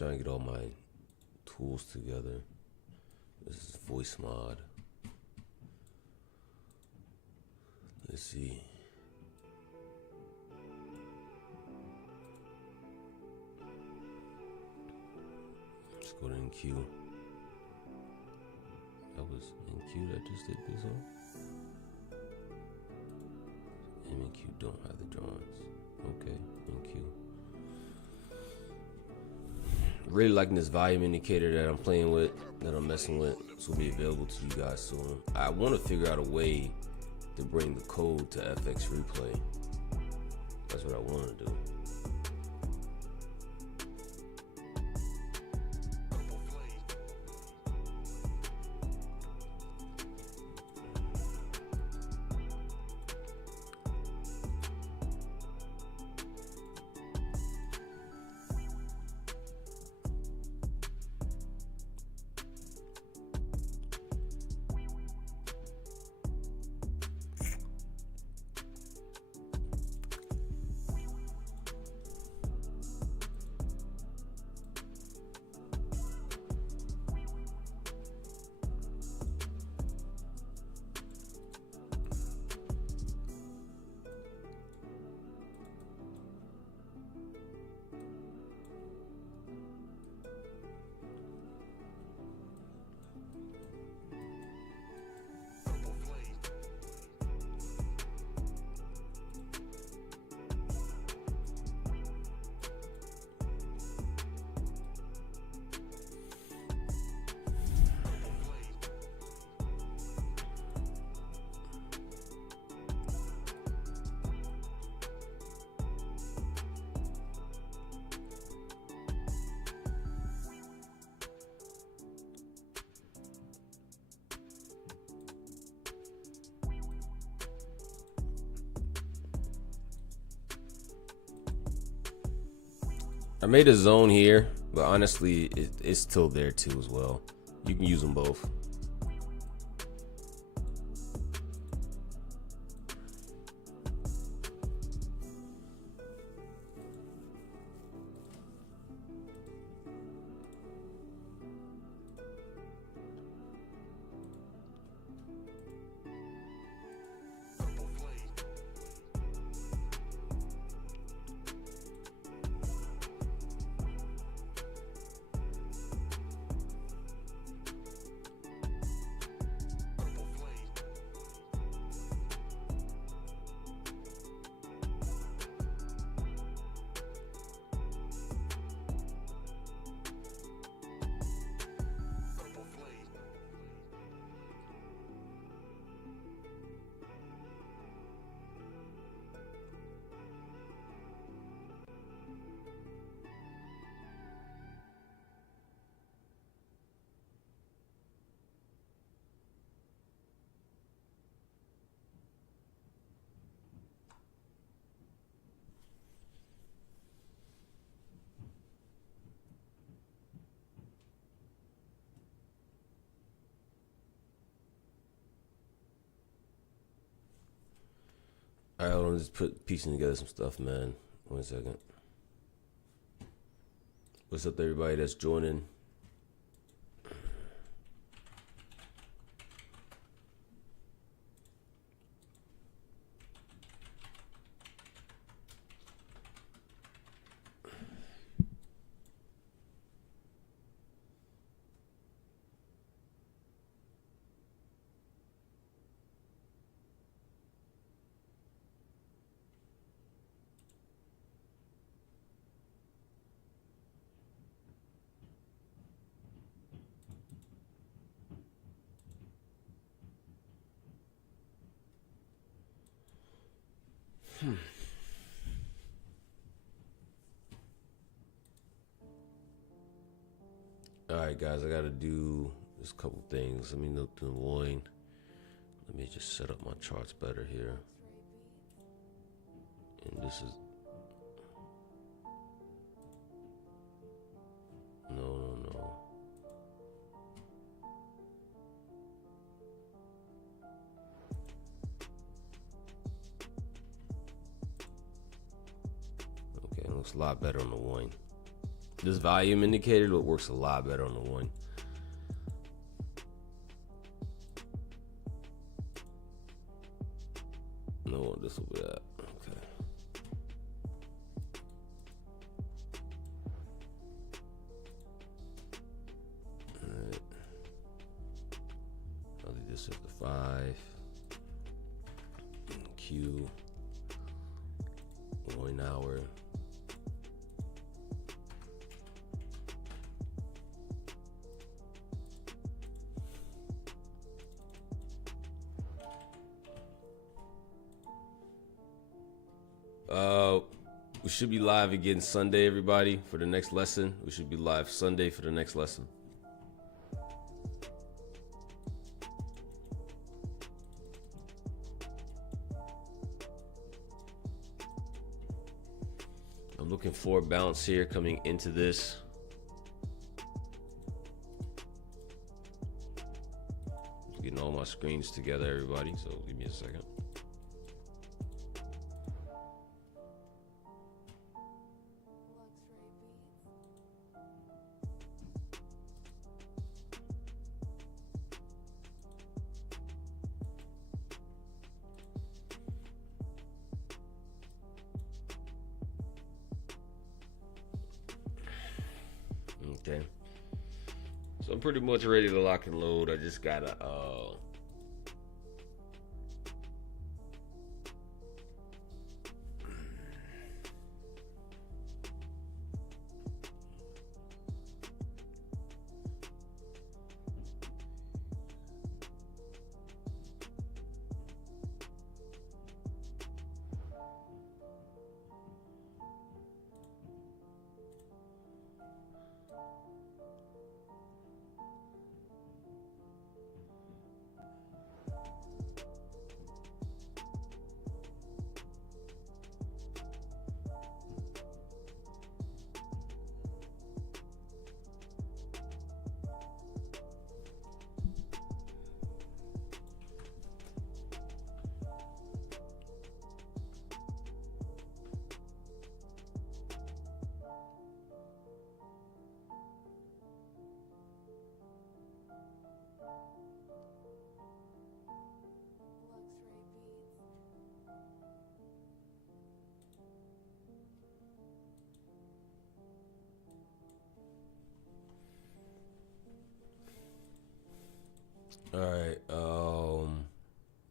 trying to get all my tools together. This is voice mod. Let's see. Let's go to NQ. That was NQ that just did this all? MQ don't have the drawings. Okay, NQ. Really liking this volume indicator that I'm playing with, that I'm messing with. This will be available to you guys soon. I want to figure out a way to bring the code to FX Replay. That's what I want to do. I made a zone here, but honestly, it's still there too as well. You can use them both. Alright, hold on, just piecing together some stuff, man. 1 second. What's up to everybody that's joining? Alright guys, I gotta do just a couple things. Let me look through the loin. Let me just set up my charts better here. And this is no. Okay, it looks a lot better on the loin. This volume indicator works a lot better on the one. No, this will be that. Okay. All right. I'll leave this at the 5. Q. 1 hour. We should be live again Sunday, everybody, for the next lesson. We should be live Sunday for the next lesson. I'm looking for a bounce here coming into this. Getting all my screens together, everybody, so give me a second. Okay, so I'm pretty much ready to lock and load. I just gotta all right.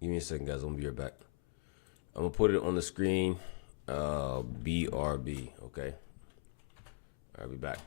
Give me a second, guys. I'm gonna be right back. I'm gonna put it on the screen. BRB. Okay. I'll be back.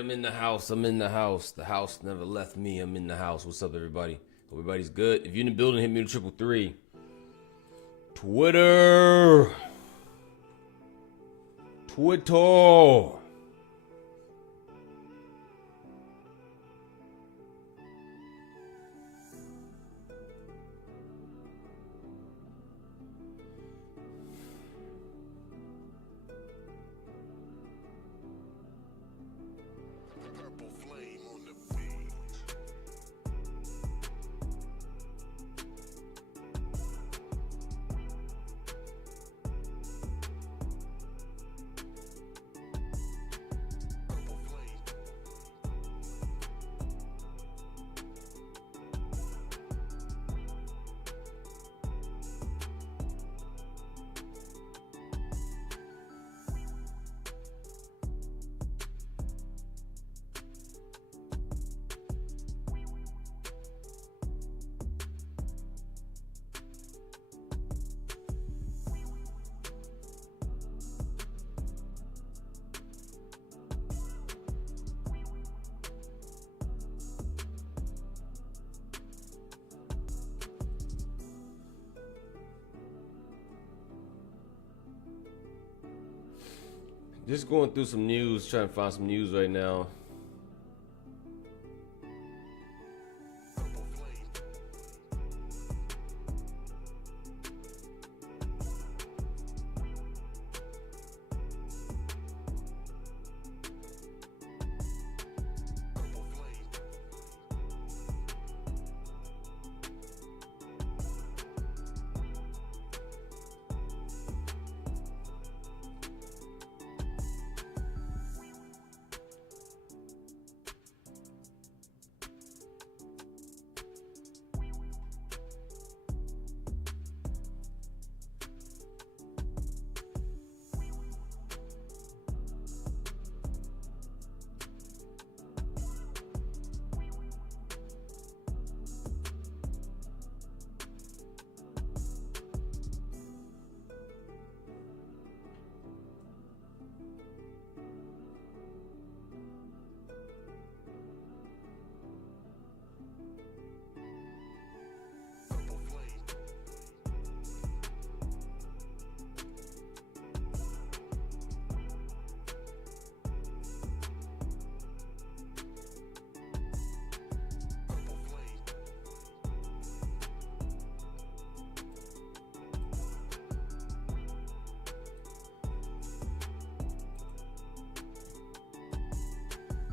I'm in the house. I'm in the house. The house never left me. I'm in the house. What's up, everybody? Hope everybody's good. If you're in the building, hit me with 333. Twitter. Just going through some news, trying to find some news right now.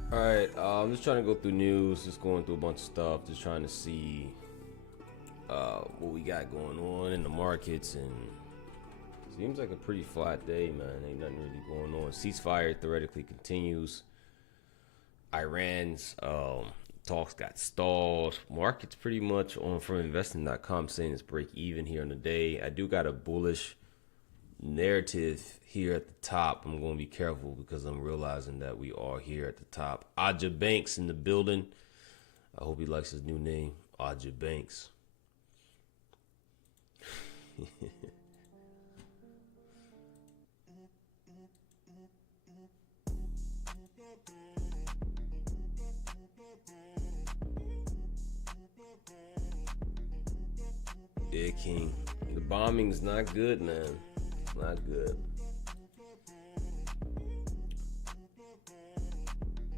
All right, I'm just trying to go through news, just going through a bunch of stuff, just trying to see what we got going on in the markets, and seems like a pretty flat day, man. Ain't nothing really going on. Ceasefire theoretically continues. Iran's talks got stalled. Market's pretty much on from investing.com saying it's break even here on the day. I do got a bullish narrative here at the top. I'm going to be careful because I'm realizing that we are here at the top. Aja Banks in the building. I hope he likes his new name, Aja Banks. Yeah, King. The bombing's not good, man. Not good.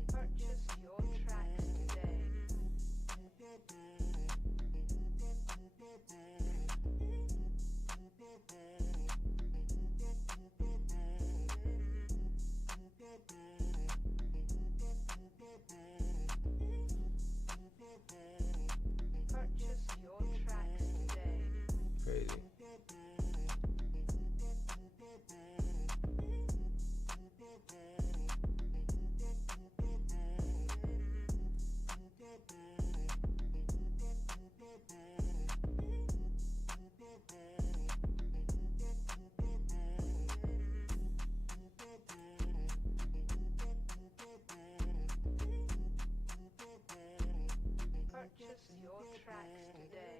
Purchase your tracks today. Purchase your tracks today. Crazy. Purchase your tracks today.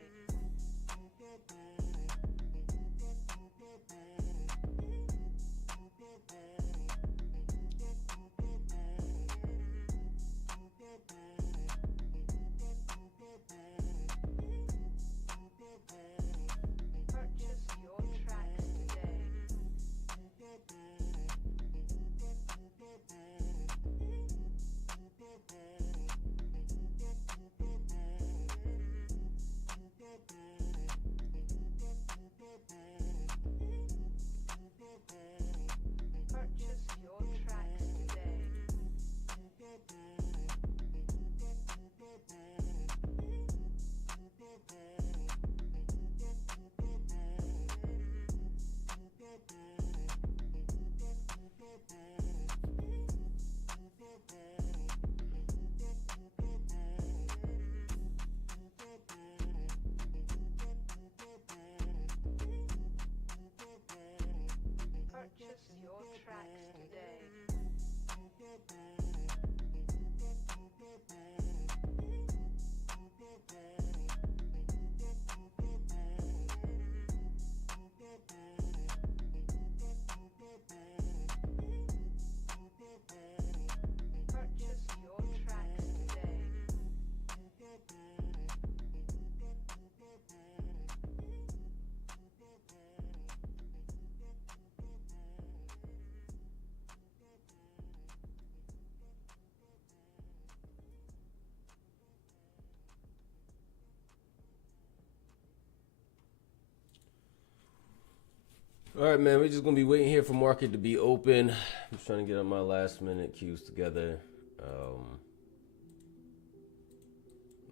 All right, man. We're just gonna be waiting here for market to be open. I'm just trying to get up my last minute cues together. Let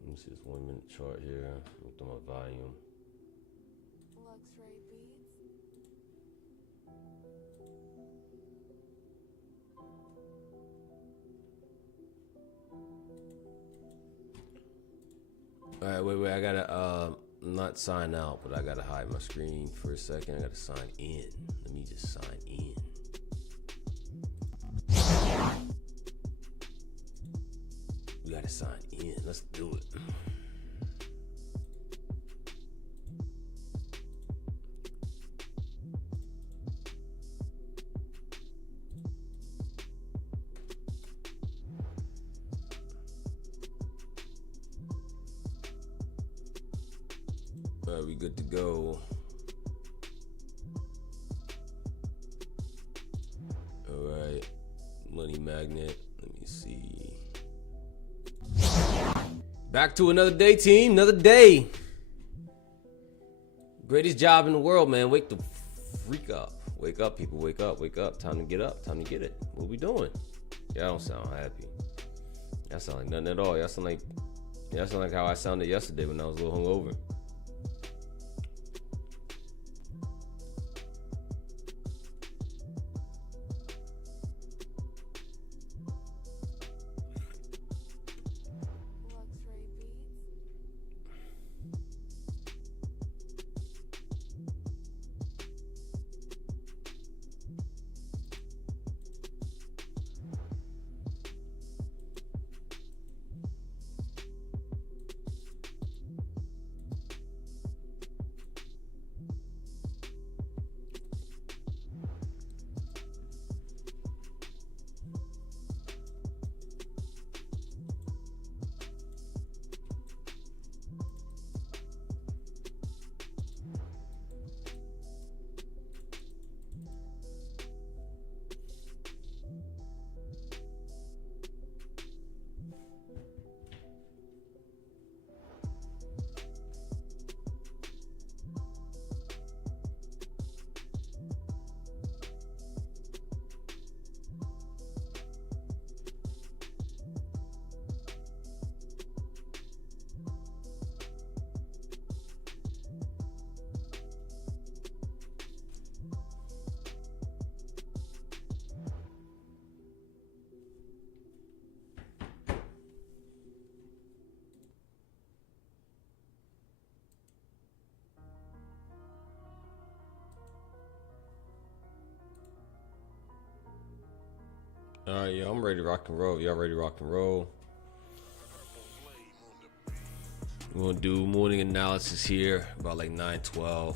me see this 1 minute chart here. Look at my volume. Luxray Beats. All right, wait. I gotta not sign out, but I gotta hide my screen for a second. I gotta sign in. Let me just sign in. We gotta sign in. Let's do it. All right, we good to go. All right, money magnet. Let me see. Back to another day, team. Another day. Greatest job in the world, man. Wake the freak up. Wake up, people. Wake up. Wake up. Time to get up. Time to get it. What we doing? Y'all don't sound happy. Y'all sound like nothing at all. Y'all sound like how I sounded yesterday when I was a little hungover. Luxray Beats. All right, yeah, I'm ready to rock and roll. Y'all ready to rock and roll? We're gonna do morning analysis here about like 9:12.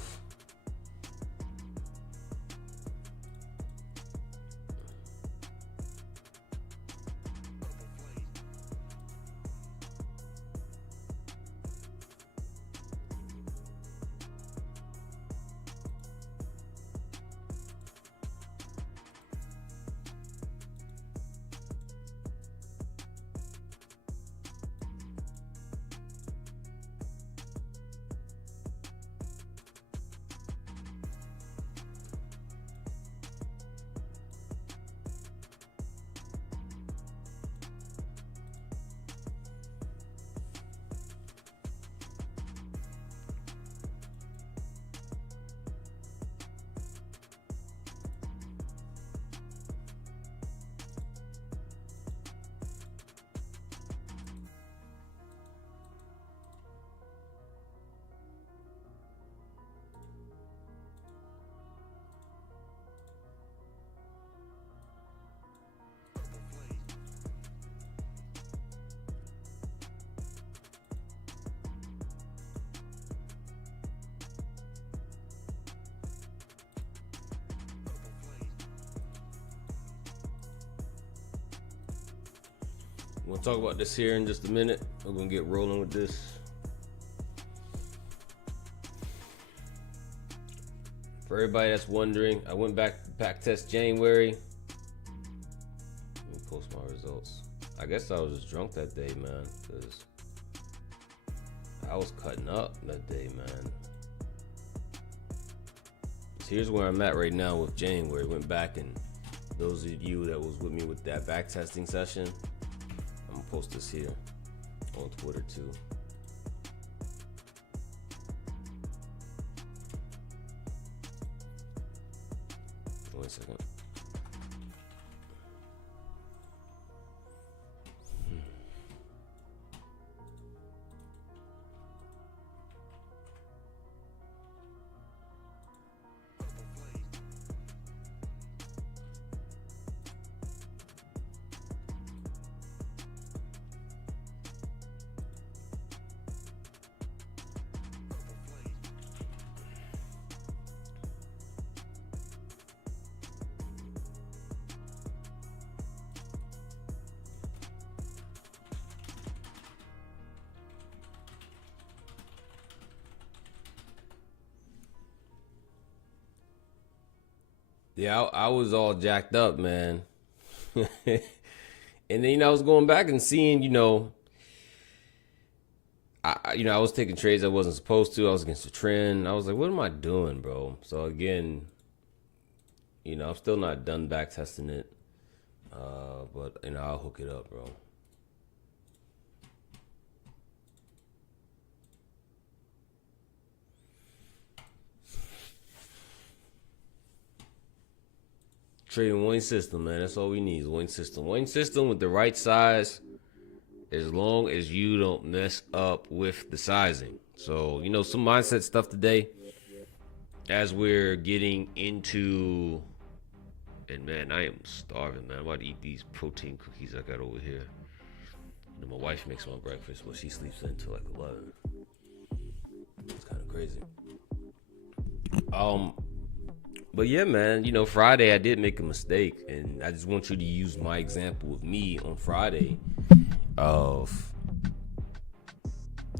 We'll talk about this here in just a minute. We're gonna get rolling with this. For everybody that's wondering, I went back test January. Let me post my results. I guess I was just drunk that day, man, because I was cutting up that day, man. here's where I'm at right now with January. Went back, and those of you that was with me with that back testing session, I'm gonna post this here on Twitter too. Wait a second. Yeah, I was all jacked up, man. And then I was going back and seeing, I was taking trades I wasn't supposed to. I was against the trend. I was like, what am I doing, bro? So again, I'm still not done back testing it, but I'll hook it up, bro. Trading one system, man. That's all we need is one system. One system with the right size, as long as you don't mess up with the sizing. So, some mindset stuff today as we're getting into, and man, I am starving, man. I'm about to eat these protein cookies I got over here. My wife makes my breakfast, but she sleeps until like 11. It's kind of crazy. But yeah, man, Friday I did make a mistake, and I just want you to use my example of me on Friday of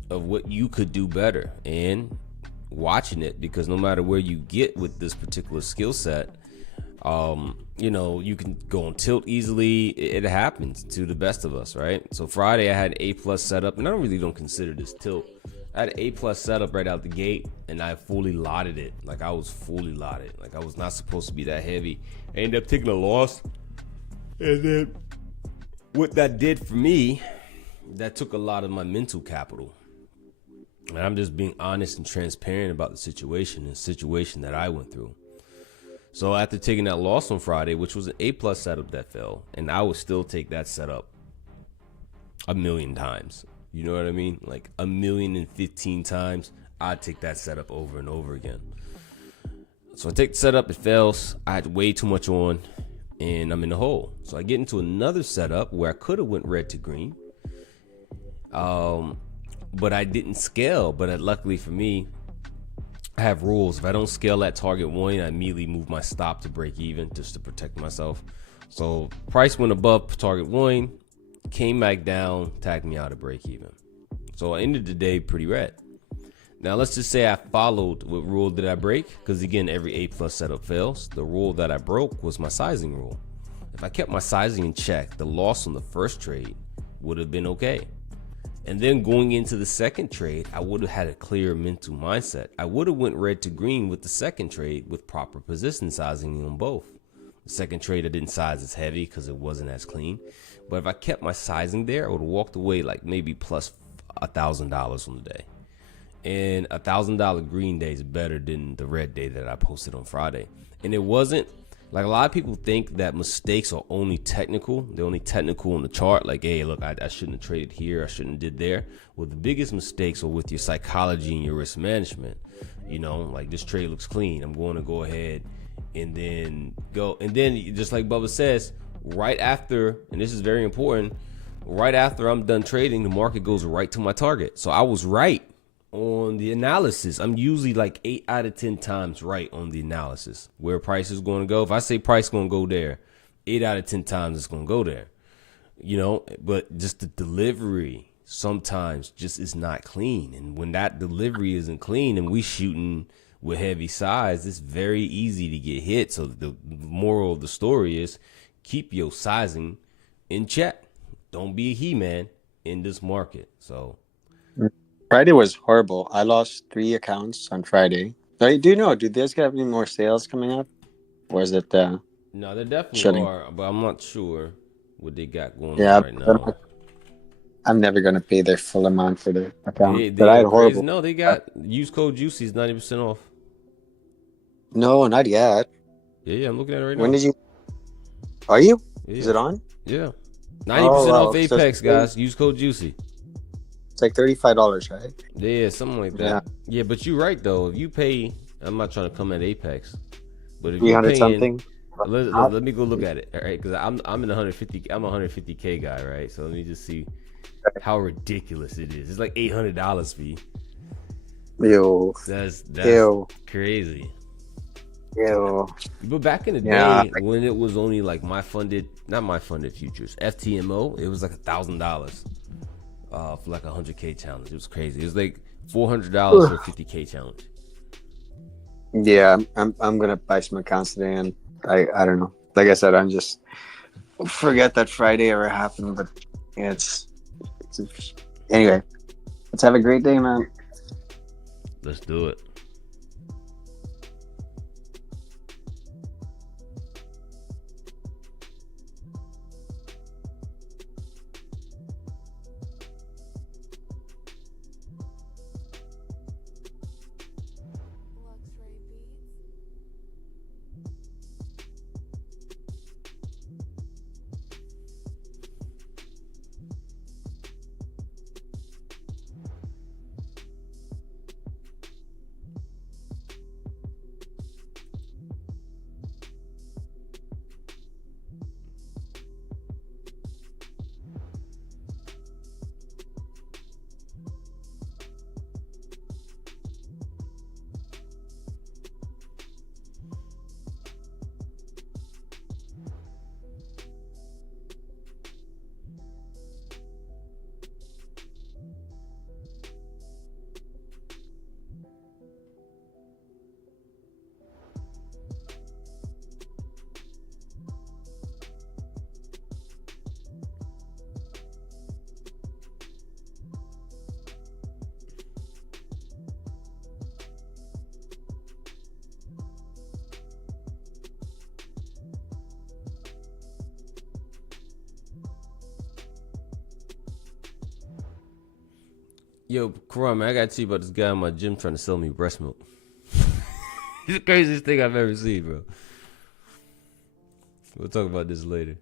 what you could do better and watching it, because no matter where you get with this particular skill set, you can go on tilt easily. It happens to the best of us, right? So Friday I had A plus setup, and I don't consider this tilt. I had an A plus setup right out the gate, and I fully lotted it. Like, I was fully lotted. Like, I was not supposed to be that heavy. I ended up taking a loss. And then what that did for me, that took a lot of my mental capital. And I'm just being honest and transparent about the situation that I went through. So after taking that loss on Friday, which was an A plus setup that fell, and I would still take that setup 1,000,000 times. You know what I mean? Like 1,015,000 times, I'd take that setup over and over again. So I take the setup, it fails. I had way too much on, and I'm in the hole. So I get into another setup where I could have went red to green, but I didn't scale. But luckily for me, I have rules. If I don't scale at target one, I immediately move my stop to break even just to protect myself. So price went above target one, came back down, tagged me out of break even. So I ended the day pretty red. Now let's just say I followed what rule did I break? Because again, every A plus setup fails. The rule that I broke was my sizing rule. If I kept my sizing in check, the loss on the first trade would have been okay. And then going into the second trade, I would have had a clear mental mindset. I would have went red to green with the second trade with proper position sizing on both. The second trade I didn't size as heavy because it wasn't as clean. But if I kept my sizing there, I would have walked away like maybe plus $1,000 on the day. And $1,000 green day is better than the red day that I posted on Friday. And it wasn't like a lot of people think that mistakes are only technical. They're only technical on the chart. Like, hey, look, I shouldn't have traded here. I shouldn't have did there. Well, the biggest mistakes are with your psychology and your risk management. Like this trade looks clean. I'm going to go ahead and then go. And then just like Bubba says, right after, and this is very important, right after I'm done trading, the market goes right to my target. So I was right on the analysis. I'm usually like 8 out of 10 times right on the analysis where price is going to go. If I say price going to go there, 8 out of 10 times it's going to go there, but just the delivery sometimes just is not clean. And when that delivery isn't clean and we shooting with heavy size, it's very easy to get hit. So the moral of the story is keep your sizing in check. Don't be a he-man in this market. So Friday was horrible. I lost 3 accounts on Friday. Do you know? Do these have any more sales coming up, or is it No, there definitely shutting? are, but I'm not sure what they got going on Yeah, right now. I'm never gonna pay their full amount for their account. They But I got had a crazy. horrible. No, they got use code Juicy is 90% off. No, not yet. Yeah, I'm looking at it right When now. did you? Are you? Is Yeah, it on? yeah. Oh 90% off wow! So Apex, guys. Use code Juicy. it's like $35, right? Yeah, something like Yeah, that. Yeah, but you're right though. If you pay, I'm not trying to come at Apex, but if you 300 paying, something. let me go look at it. All right, because I'm in 150. I'm a 150K guy, right? So let me just see how ridiculous it is. It's like $800 fee. Ew, That's ew, crazy. ew. But back in the Yeah, day, when it was only like not my funded futures, FTMO, it was like $1,000 for like a 100K challenge. It was crazy. It was like $400 for a 50K challenge. yeah. I'm gonna buy some accounts today, and I don't know. Like I said, I'm just forget that Friday ever happened. But yeah, it's anyway. Let's have a great day, man. Let's do it. Yo, Karan, man, I gotta tell you about this guy in my gym trying to sell me breast milk. It's the craziest thing I've ever seen, bro. We'll talk about this later.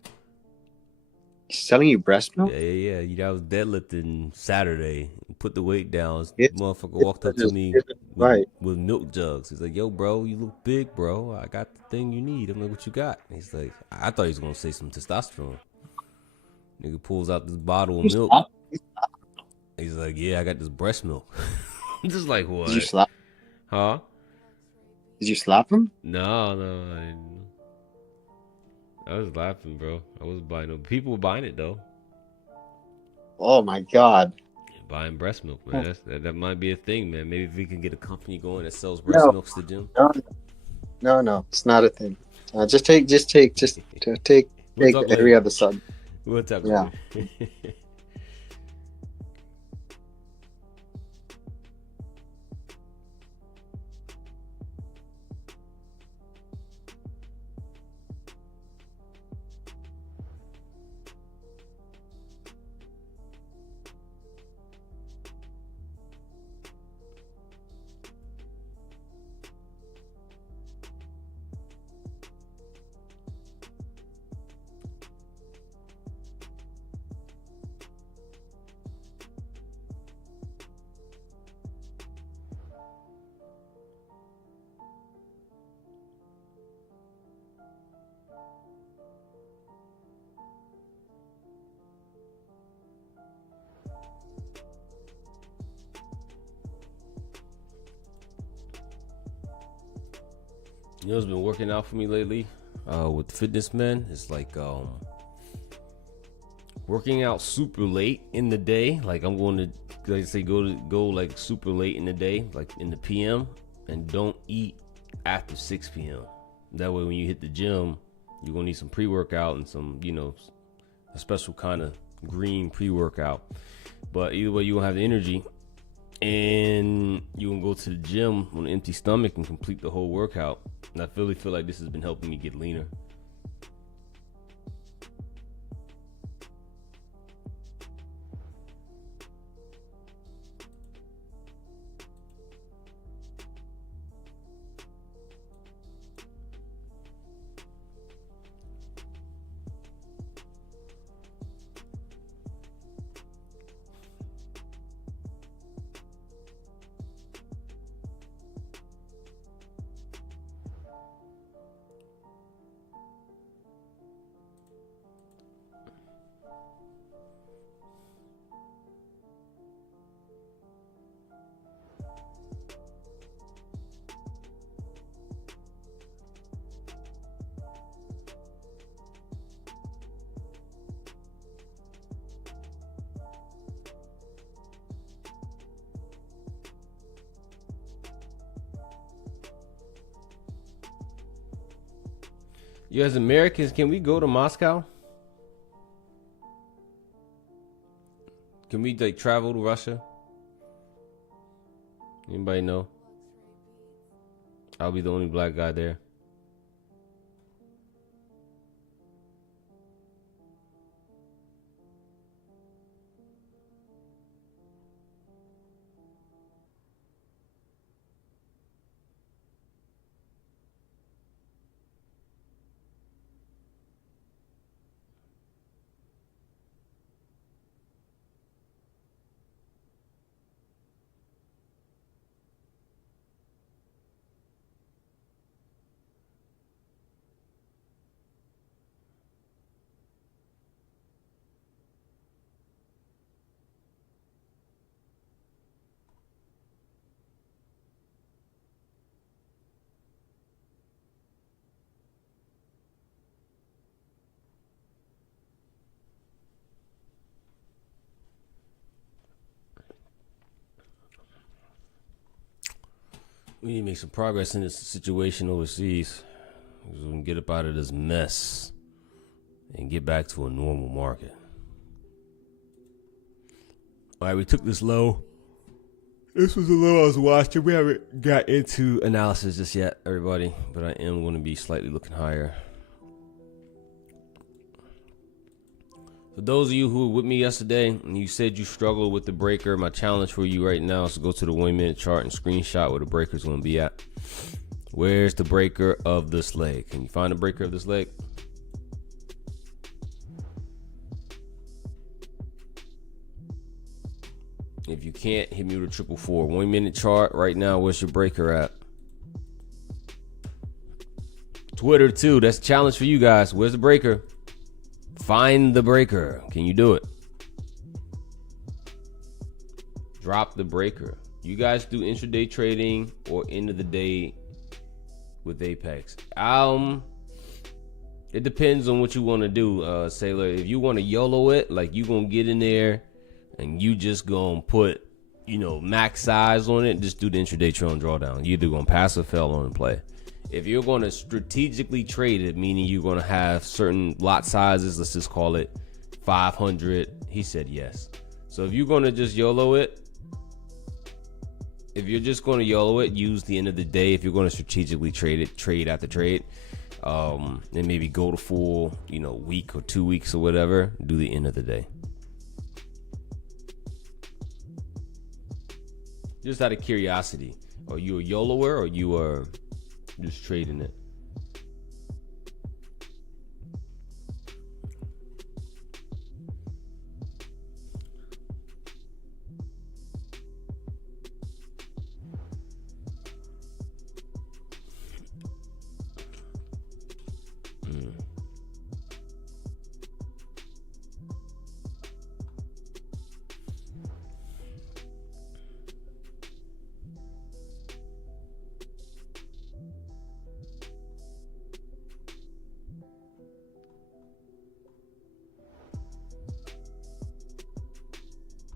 He's selling you breast milk? Yeah. I was deadlifting Saturday, put the weight down. It's, Motherfucker walked up to me right. with milk jugs. He's like, "Yo, bro, you look big, bro. I got the thing you need." I'm like, "What you got?" And he's like, I thought he was gonna say some testosterone. Nigga pulls out this bottle of milk. He's like, "Yeah, I got this breast milk." I'm just like, "What?" Did you slap? Huh? Did you slap him? No, I didn't. I was laughing, bro. I was buying it. People were buying it though. Oh my god. Buying breast milk, man. That might be a thing, man. Maybe if we can get a company going that sells breast milks to gym. No, it's not a thing. Just take We'll every other sub. We'll talk Yeah. later. You know what's been working out for me lately? With fitness men, it's like working out super late in the day. Like I'm going to, like say, go like super late in the day, like in the PM, and don't eat after 6 p.m. That way, when you hit the gym, you're gonna need some pre-workout and some, a special kind of green pre-workout. But either way, you won't have the energy. and you can go to the gym on an empty stomach and complete the whole workout. And I really feel like this has been helping me get leaner. You as Americans, can we go to Moscow? Can we like travel to Russia? Anybody know? I'll be the only black guy there. We need to make some progress in this situation overseas. So we can get up out of this mess and get back to a normal market. All right, we took this low. This was the low I was watching. We haven't got into analysis just yet, everybody, but I am going to be slightly looking higher. For those of you who were with me yesterday and you said you struggled with the breaker, my challenge for you right now is to go to the 1 minute chart and screenshot where the breaker is going to be at. Where's the breaker of this leg? Can you find the breaker of this leg? If you can't, hit me with a 444. 1 minute chart right now. Where's your breaker at? Twitter too. That's a challenge for you guys. Where's the breaker? Find the breaker. Can you do it? Drop the breaker. You guys do intraday trading or end of the day with Apex? It depends on what you want to do, Sailor. If you want to YOLO it, like you gonna get in there and you just gonna put, max size on it, just do the intraday trail and drawdown. You either gonna pass or fail on and play. If you're going to strategically trade it, meaning you're going to have certain lot sizes, let's just call it 500. He said yes. So if you're going to just YOLO it, use the end of the day. If you're going to strategically trade it, trade after trade, and maybe go to full, week or 2 weeks or whatever, do the end of the day. Just out of curiosity, are you a YOLOer or you are just trading it?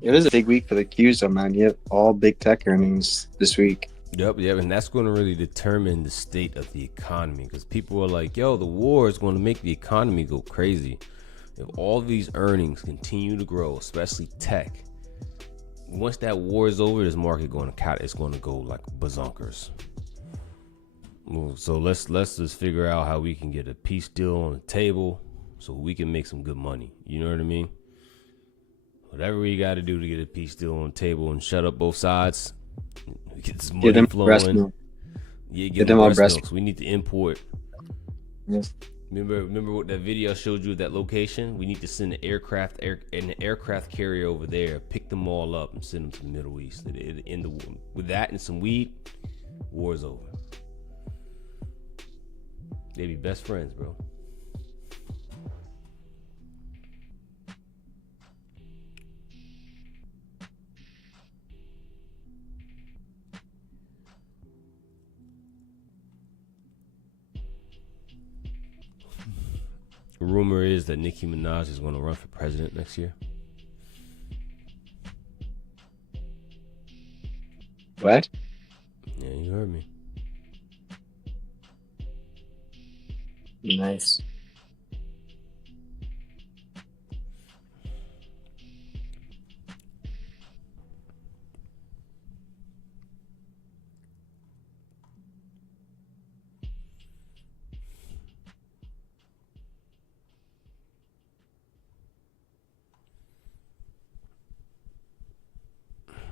It is a big week for the Qs, though, man. You have all big tech earnings this week. Yep, and that's going to really determine the state of the economy, because people are like, yo, the war is going to make the economy go crazy. If all these earnings continue to grow, especially tech, once that war is over, this market it's going to go like bazonkers. So let's just figure out how we can get a peace deal on the table so we can make some good money. You know what I mean? Whatever we got to do to get a peace deal on the table and shut up both sides. Get this money flowing. Yeah, get them breast milk. So we need to import. Yes. Remember what that video I showed you of that location? We need to send an aircraft carrier over there, pick them all up, and send them to the Middle East. With that and some weed, war's over. They be best friends, bro. Rumor is that Nicki Minaj is going to run for president next year. What? Yeah, you heard me. Nice.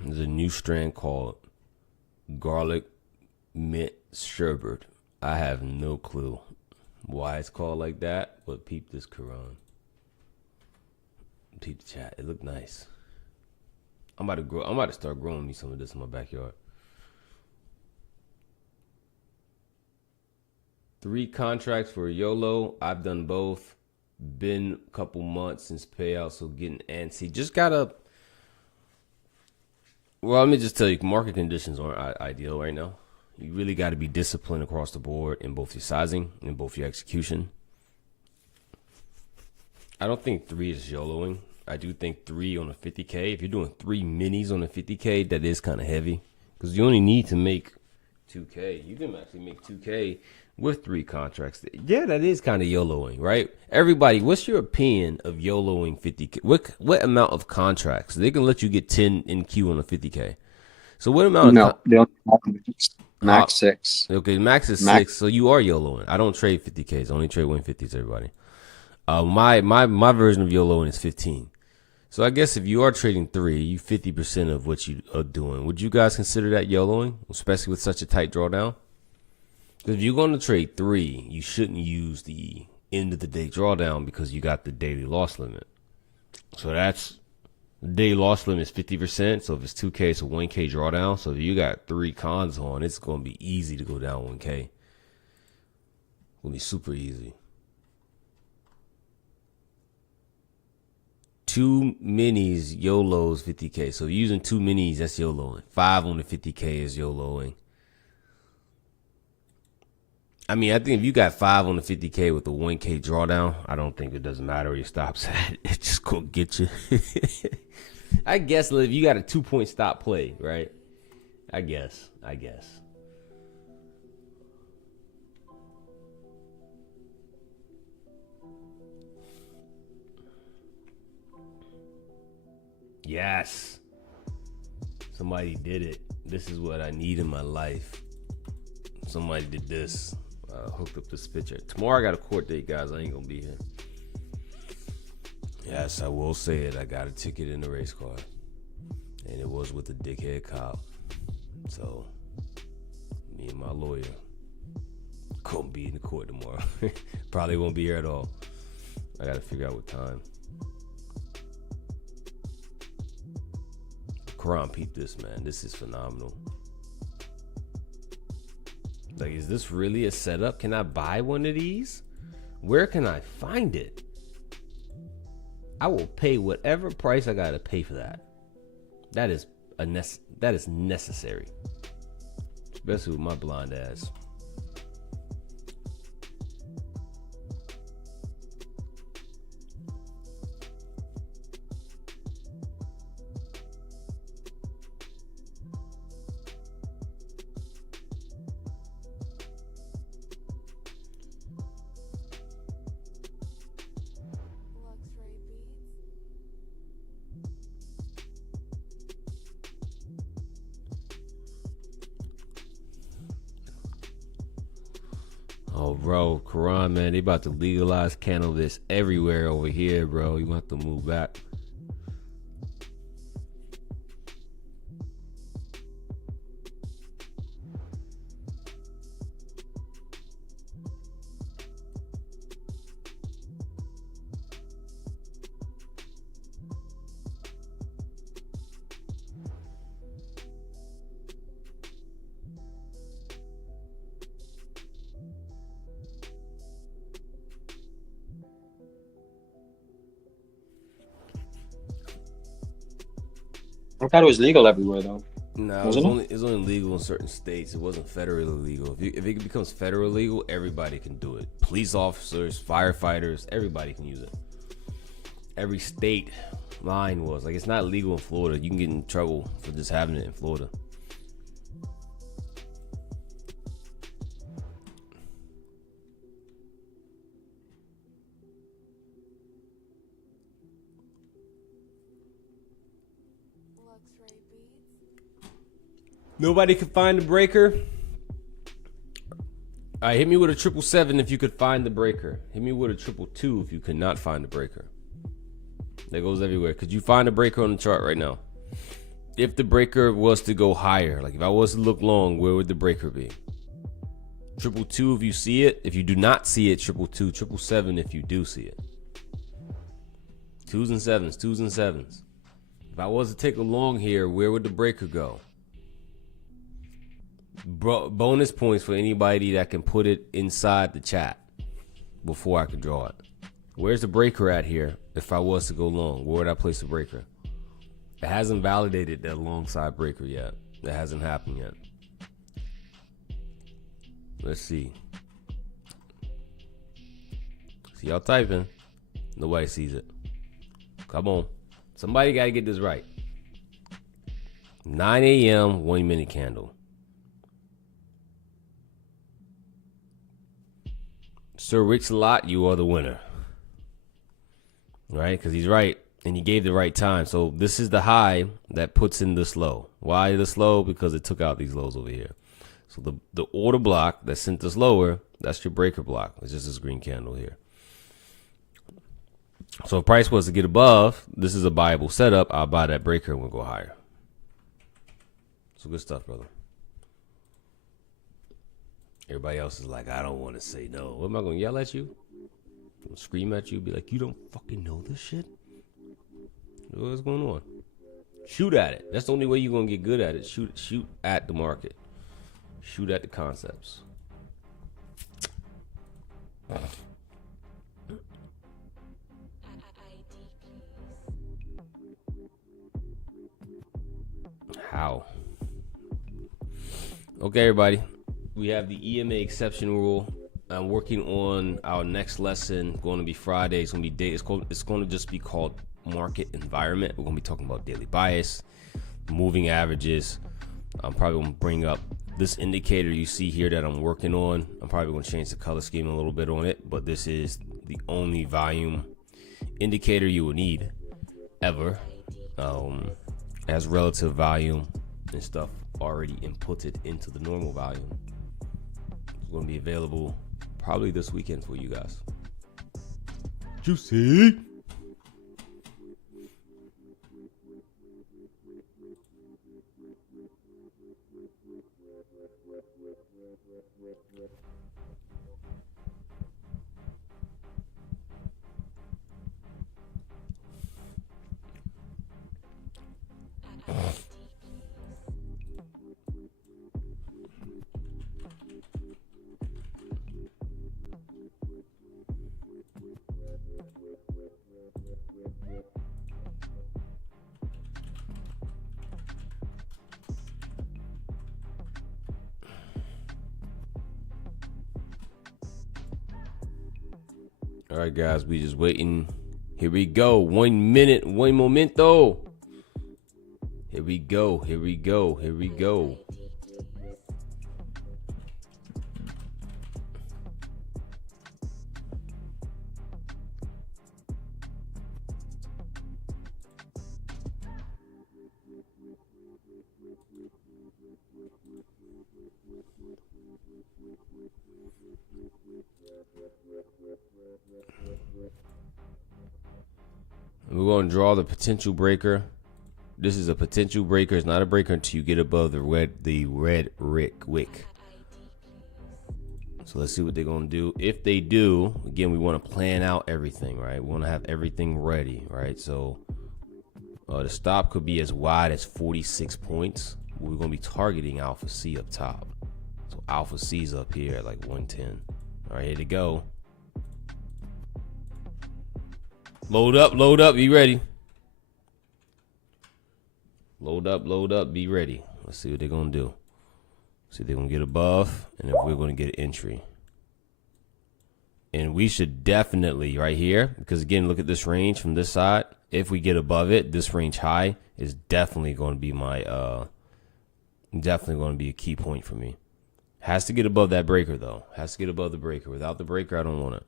There's a new strand called garlic mint sherbet. I have no clue why it's called like that, but peep this Quran. Peep the chat. It looked nice. I'm about to start growing me some of this in my backyard. 3 contracts for YOLO. I've done both. Been a couple months since payout, so getting antsy. Just gotta. Well, let me just tell you, market conditions aren't ideal right now. You really got to be disciplined across the board in both your sizing and both your execution. I don't think 3 is YOLOing. I do think 3 on a 50K. If you're doing 3 minis on a 50K, that is kind of heavy because you only need to make 2K. You can actually make 2K with 3 contracts. Yeah, that is kind of YOLOing, right? Everybody, what's your opinion of YOLOing 50K? What amount of contracts? They can let you get 10 in queue on a 50K. So what amount of they only max 6. Okay, max is 6, so you are YOLOing. I don't trade 50Ks. I only trade 150s, everybody. My version of YOLOing is 15. So I guess if you are trading 3, you 50% of what you are doing. Would you guys consider that YOLOing, especially with such a tight drawdown? Because if you're going to trade 3, you shouldn't use the end of the day drawdown because you got the daily loss limit. So that's the daily loss limit is 50%. So if it's 2K, it's a 1K drawdown. So if you got 3 cons on, it's going to be easy to go down 1K. It's going to be super easy. 2 minis, YOLO's 50K. So using 2 minis, that's YOLOing. 5 on the 50K is YOLOing. I mean, I think if you got 5 on the 50K with a 1K drawdown, I don't think it doesn't matter where your stops at. It just go get you. I guess if you got a 2-point stop play, right? I guess. Yes. Somebody did it. This is what I need in my life. Somebody did this. Hooked up this picture. Tomorrow I got a court date, guys. I ain't gonna be here. Yes, I will say it. I got a ticket in the race car. And it was with a dickhead cop. So, me and my lawyer gonna be in the court tomorrow. Probably won't be here at all. I gotta figure out what time. Quran, peep this, man. This is phenomenal. Like, is this really a setup? Can I buy one of these? Where can I find it? I will pay whatever price I gotta pay for that. That is necessary, especially with my blind ass. Oh, bro, Quran, man, they about to legalize cannabis everywhere over here, bro. You have to move back. I thought it was legal everywhere though. No, Wasn't it's only legal in certain states. It wasn't federally legal. If it becomes federal legal, everybody can do it. Police officers, firefighters, everybody can use it. Every state line was like, it's not legal in Florida. You can get in trouble for just having it in Florida. Nobody could find the breaker. All right, hit me with a 777 if you could find the breaker. Hit me with a 222 if you could not find the breaker. That goes everywhere. Could you find a breaker on the chart right now? If the breaker was to go higher, like if I was to look long, where would the breaker be? 222 if you see it. If you do not see it, 222. 777 if you do see it. 2s and 7s, 2s and 7s. If I was to take a long here, where would the breaker go? Bonus points for anybody that can put it inside the chat before I can draw it. Where's the breaker at here? If I was to go long, where would I place the breaker? It hasn't validated that long side breaker yet. That hasn't happened yet. Let's see. See y'all typing. Nobody sees it. Come on. Somebody got to get this right. 9 a.m., 1 minute candle. Sir Rich Lot, you are the winner. Right? Because he's right. And he gave the right time. So this is the high that puts in this low. Why this low? Because it took out these lows over here. So the order block that sent this lower, that's your breaker block. It's just this green candle here. So if price was to get above, this is a buyable setup. I'll buy that breaker and we'll go higher. So good stuff, brother. Everybody else is like, I don't want to say no. What am I going to yell at you? Scream at you? Be like, you don't fucking know this shit? What's going on? Shoot at it. That's the only way you're going to get good at it. Shoot at the market. Shoot at the concepts. How? Okay, everybody. We have the EMA exception rule. I'm working on our next lesson. Going to be Friday. It's going to be day. It's going to just be called market environment. We're going to be talking about daily bias, moving averages. I'm probably going to bring up this indicator you see here that I'm working on. I'm probably going to change the color scheme a little bit on it, but this is the only volume indicator you will need ever. As relative volume and stuff already inputted into the normal volume. It's going to be available probably this weekend for you guys. Juicy. All right, guys, we just waiting. Here we go. 1 minute, one momento. Here we go. Here we go. Here we go. going to draw the potential breaker. This is a potential breaker. It's not a breaker until you get above the red wick. So let's see what they're going to do. If they do, again, we want to plan out everything, right? We want to have everything ready, right? So the stop could be as wide as 46 points. We're going to be targeting Alpha C up top. So Alpha C's up here at like 110. All right, here to go. Load up, be ready. Load up, be ready. Let's see what they're going to do. See if they're going to get above, and if we're going to get an entry. And we should definitely, right here, because again, look at this range from this side. If we get above it, this range high is definitely going to be my, definitely going to be a key point for me. Has to get above that breaker, though. Has to get above the breaker. Without the breaker, I don't want it.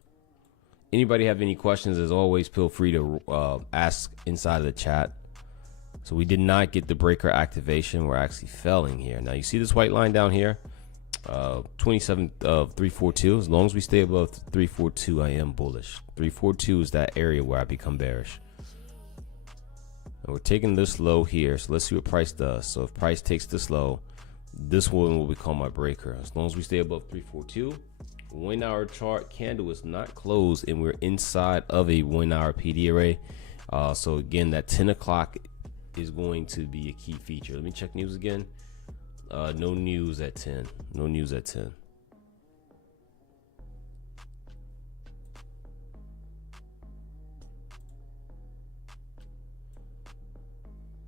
Anybody have any questions, as always, feel free to ask inside of the chat. So we did not get the breaker activation. We're actually failing here. Now, you see this white line down here? 27 of 342. As long as we stay above 342, I am bullish. 342 is that area where I become bearish. And we're taking this low here. So let's see what price does. So if price takes this low, this one will become my breaker. As long as we stay above 342, 1 hour chart candle is not closed, and we're inside of a 1 hour PD array. So again, that 10 o'clock is going to be a key feature. Let me check news again. No news at 10. No news at 10.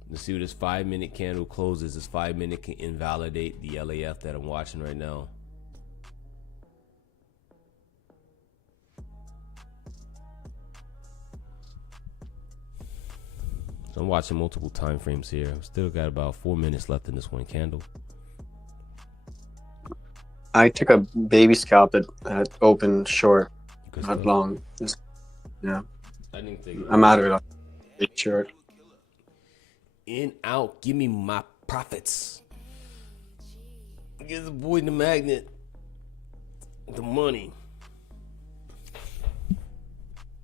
Let's see what this 5-minute candle closes. This 5-minute can invalidate the LAF that I'm watching right now. So I'm watching multiple time frames here. Still got about 4 minutes left in this one candle. I took a baby scalp at open short, not long. Yeah, I didn't think I'm out of it on big short. In, out, give me my profits. Give the boy the magnet, the money.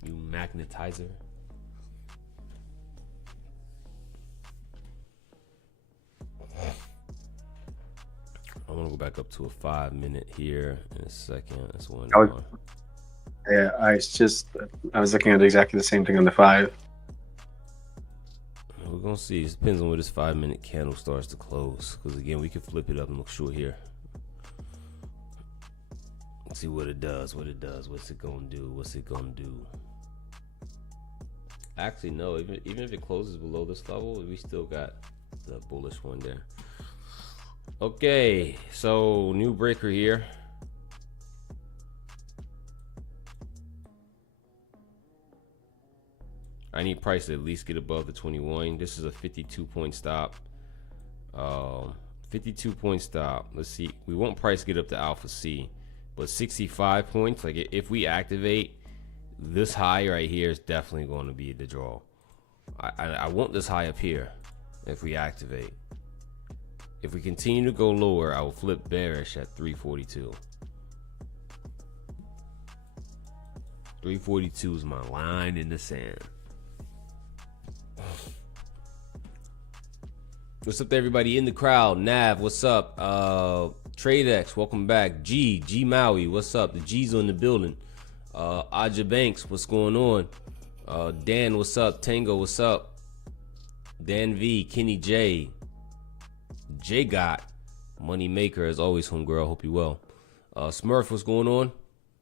You magnetizer. I'm gonna go back up to a 5-minute here in a second. That's one. Yeah, I was looking at exactly the same thing on the 5. We're gonna see. It depends on where this 5-minute candle starts to close. Because again, we can flip it up and look short here. Let's see what it does. What it does. What's it gonna do? What's it gonna do? Actually, no. Even if it closes below this level, we still got the bullish one there. Okay, so new breaker here. I need price to at least get above the 21. This is a 52-point stop. 52-point stop. Let's see. We want price to get up to Alpha C, but 65 points. Like if we activate this high right here, is definitely going to be the draw. I want this high up here. If we activate. If we continue to go lower, I will flip bearish at 342. 342 is my line in the sand. What's up to everybody in the crowd? Nav, what's up? TradeX, welcome back. G Maui, what's up? The G's in the building. Aja Banks, what's going on? Dan, what's up? Tango, what's up? Dan V, Kenny J, J Got, Money Maker, as always, homegirl. Hope you well. Smurf, what's going on?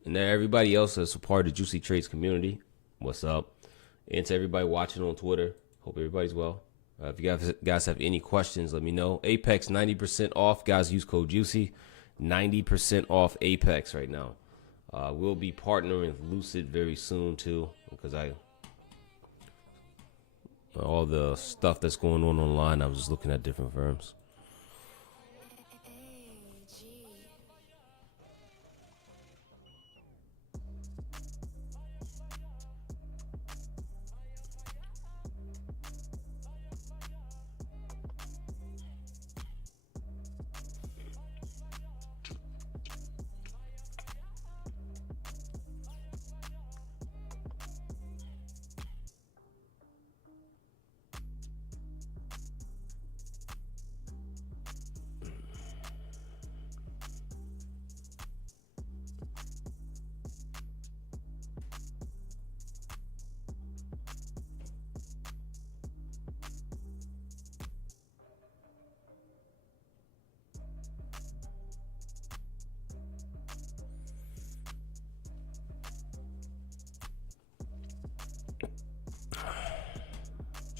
And then everybody else that's a part of the Juicy Trades community, what's up? And to everybody watching on Twitter, hope everybody's well. If you guys have any questions, let me know. Apex 90% off, guys. Use code Juicy. 90% off Apex right now. We'll be partnering with Lucid very soon too, because all the stuff that's going on online, I was just looking at different firms.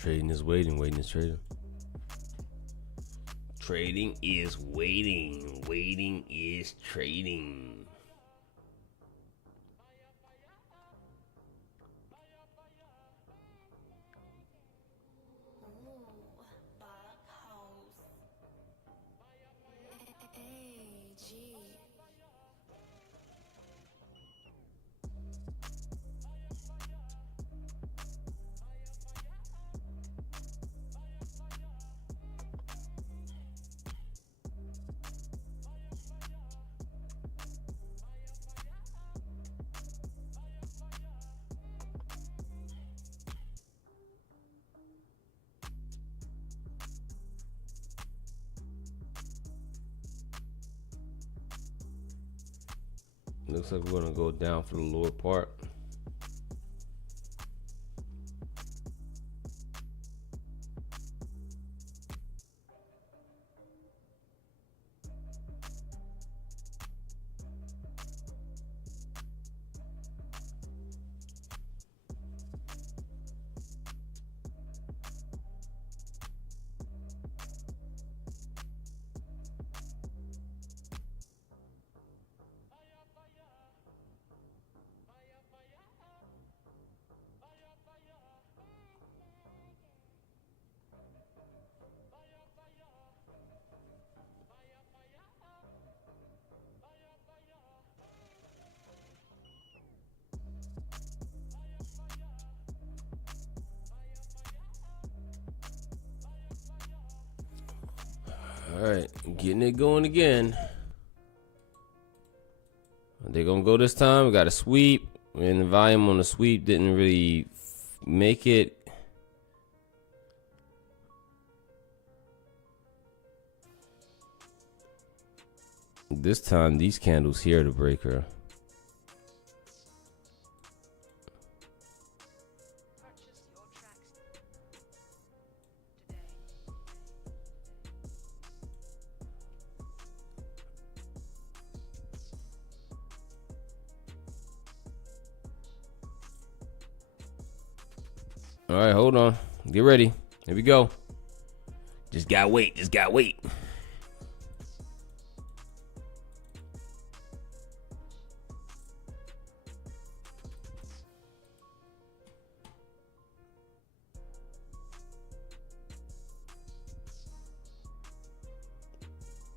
Trading is waiting. Waiting is trading. Trading is waiting. Waiting is trading. Looks like we're gonna go down for the lower part. All right, getting it going again. They're gonna go this time. We got a sweep, and the volume on the sweep didn't really make it. This time, these candles here to breaker. Purchase your tracks today. All right, hold on. Get ready. Here we go. Just gotta wait. Just gotta wait.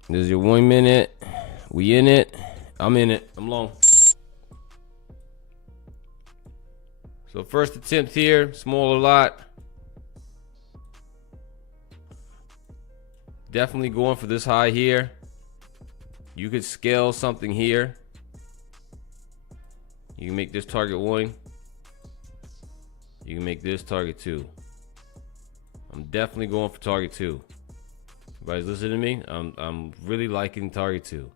This is your 1 minute. We in it. I'm in it. I'm long. So first attempt here, smaller lot. Definitely going for this high here. You could scale something here. You can make this target 1. You can make this target 2. I'm definitely going for target 2. Everybody's listening to me? I'm really liking target 2.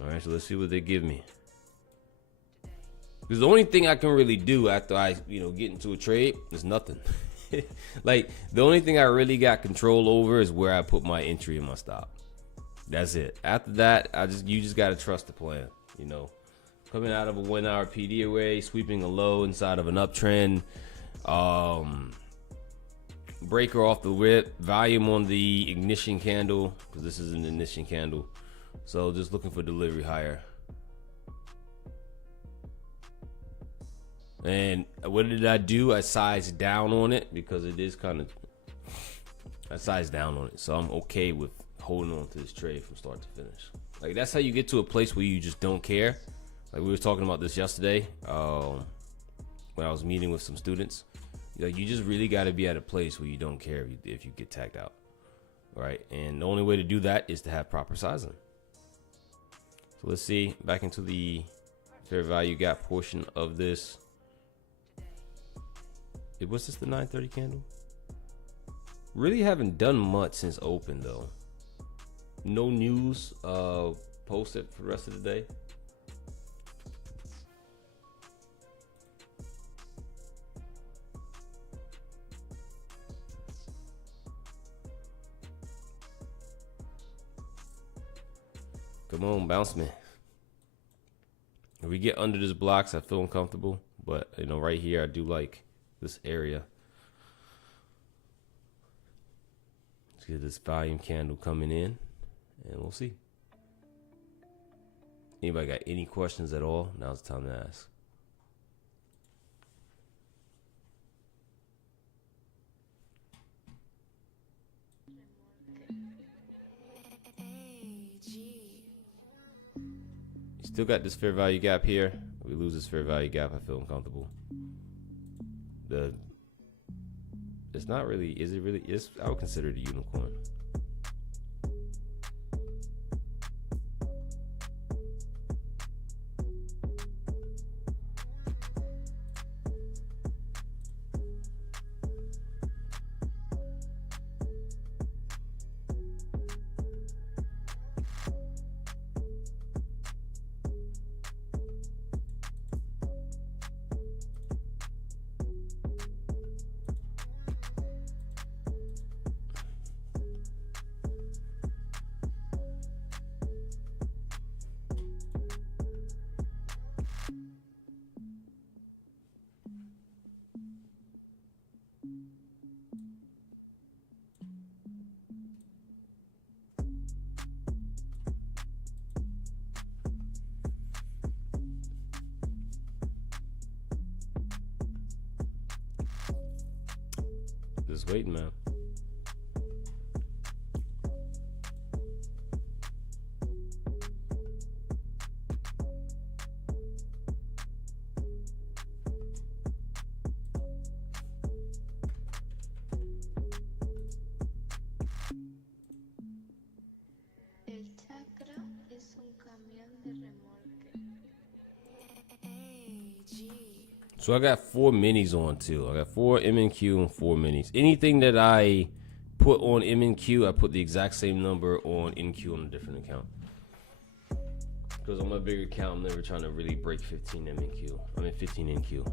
All right, so let's see what they give me. Because the only thing I can really do after I, get into a trade is nothing. Like, the only thing I really got control over is where I put my entry and my stop. That's it. After that, you just got to trust the plan, Coming out of a 1 hour PD array, sweeping a low inside of an uptrend, breaker off the whip, volume on the ignition candle, because this is an ignition candle. So just looking for delivery higher. And what did I do? I sized down on it because it is I sized down on it. So I'm okay with holding on to this trade from start to finish. Like, that's how you get to a place where you just don't care. Like, we were talking about this yesterday when I was meeting with some students. Like, you just really got to be at a place where you don't care if you get tagged out. Right? And the only way to do that is to have proper sizing. So let's see, back into the fair value gap portion of this. Was this the 930 candle? Really haven't done much since open though. No news posted for the rest of the day. Come on, bounce me. we get under this blocks, I feel uncomfortable. But, you know, right here, I do like this area. Let's get this volume candle coming in, and we'll see. Anybody got any questions at all? Now's the time to ask. Still got this fair value gap here. If we lose this fair value gap, I feel uncomfortable. It's not really, is it really? I would consider it a unicorn. Just waiting, man. El chakra es un camión de remolque. So I got 4 minis on too. I got 4 MNQ and 4 minis. Anything that I put on MNQ, I put the exact same number on NQ on a different account. Because on my bigger account, I'm never trying to really break 15 MNQ. I mean 15 NQ.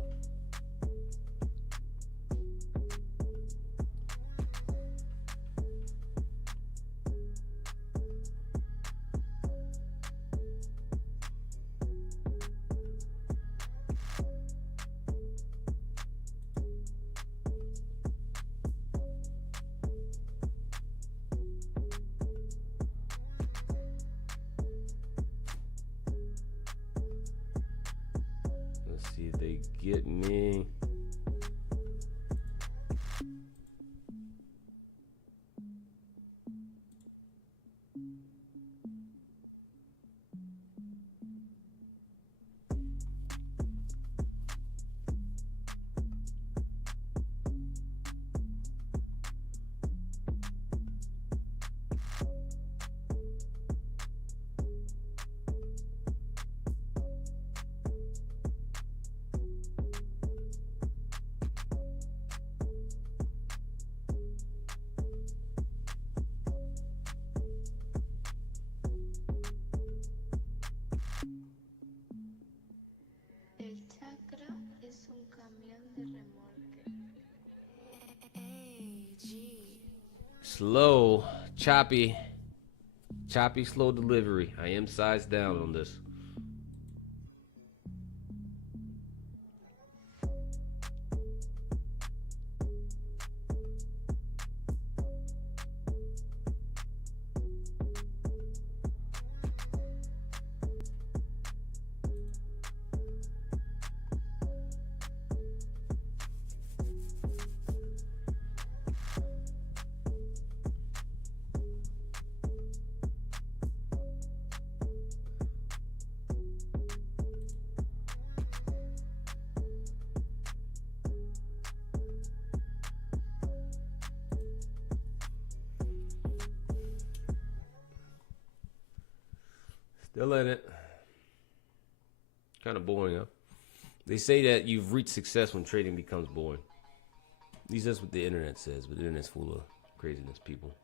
Let's see if they get me. El chakra es un camión de remolque. Slow, choppy, slow delivery. I am sized down on this. Still in it. Kind of boring, huh? They say that you've reached success when trading becomes boring. At least that's what the internet says, but the internet's full of craziness, people.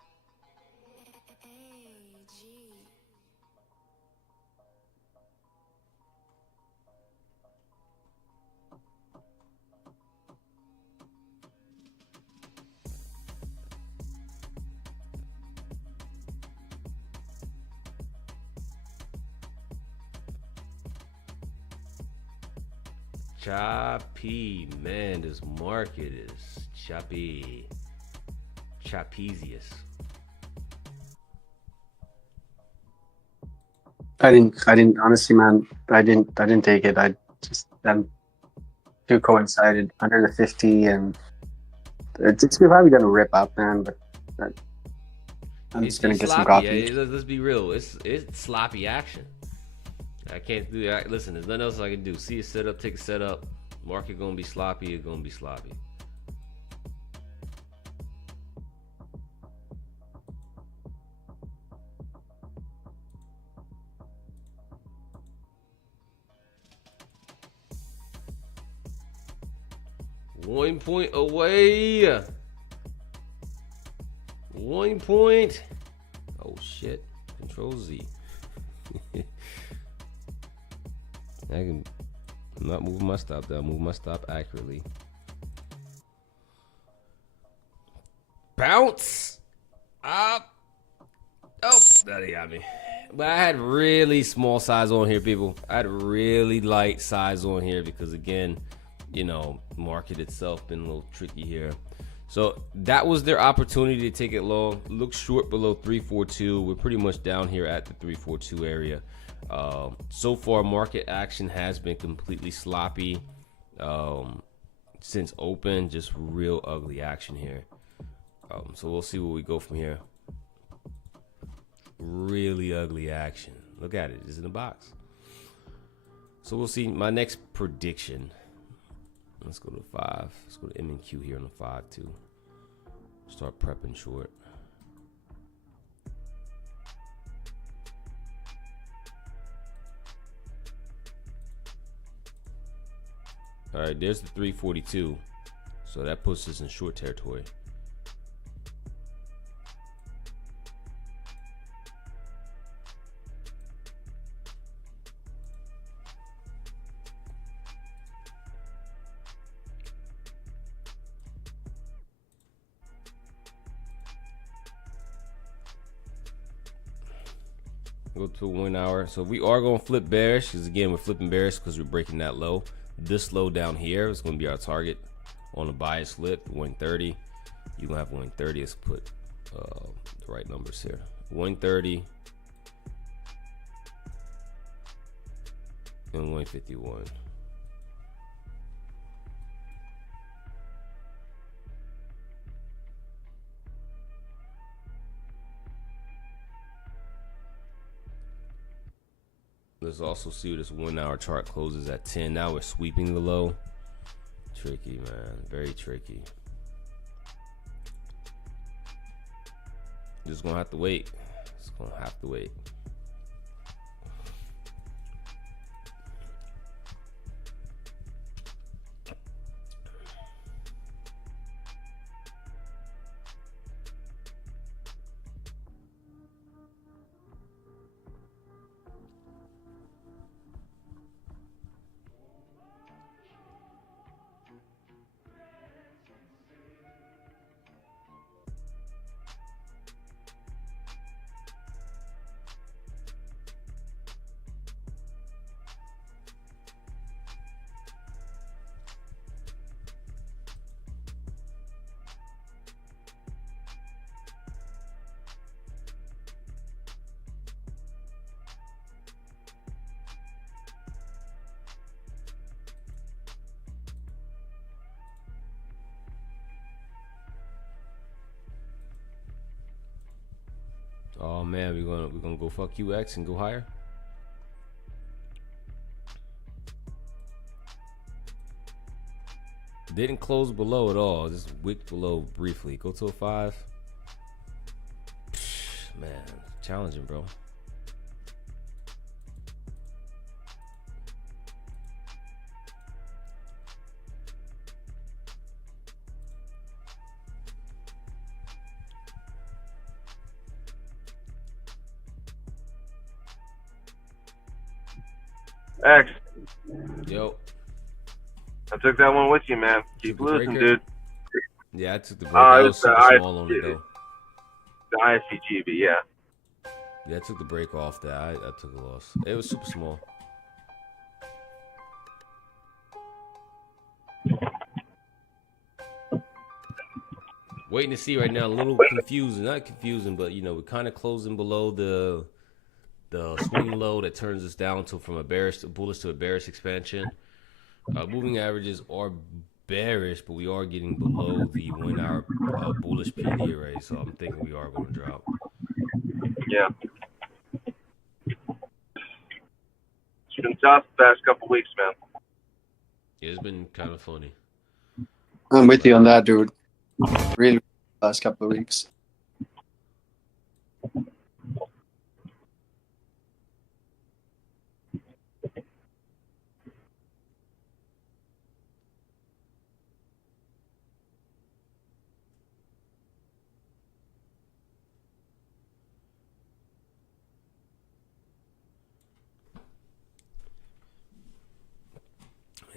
choppy, man. This market is choppy. Chopesius. I didn't honestly, man. I didn't take it. I'm too coincided under the 50, and it's probably gonna rip up, man. But I'm just gonna It's get some sloppy. coffee. Let's be real. It's sloppy action. I can't do that. Listen, there's nothing else I can do. See a setup, take a setup. Market gonna be sloppy. It's gonna be sloppy. One point away. 1 point. Oh shit. Control Z. I'm not moving my stop down. Move my stop accurately. Bounce up. Oh, that got me. But I had really small size on here, people. I had really light size on here because, again, you know, market itself been a little tricky here. So that was their opportunity to take it low. Looks short below 342. We're pretty much down here at the 342 area. So far, market action has been completely sloppy since open. Just real ugly action here. So we'll see where we go from here. Really ugly action. Look at it. It's in the box. So we'll see. My next prediction. Let's go to 5. Let's go to M and Q here on the 5 too. Start prepping short. All right, there's the 342. So that puts us in short territory. Go to 1 hour. So we are going to flip bearish because, again, we're flipping bearish because we're breaking that low. This low down here is going to be our target on a bias flip. 130. You're going to have 130. Let's put the right numbers here. 130 and 151. Let's also see what this 1 hour chart closes at 10. Now we're sweeping the low. Tricky, man. Very tricky. Just gonna have to wait. Just gonna have to wait. Oh man, we're gonna go fuck UX and go higher. Didn't close below at all. Just wicked below briefly. Go to a 5. Man, challenging, bro. X, Yo. I took that one with you, man. Keep losing, dude. Yeah, I took the break. I was super small on it, though. The ISCGB, yeah. Yeah, I took the break off that. I took a loss. It was super small. Waiting to see right now. A little confusing, not confusing, but you know we're kind of closing below the swing low that turns us down to from a bullish to a bearish expansion. Moving averages are bearish, but we are getting below the 1 hour bullish PD array, so I'm thinking we are going to drop. Yeah. It's been tough the past couple weeks, man. Yeah, it's been kind of funny. I'm with you on that, dude. Really, last couple of weeks.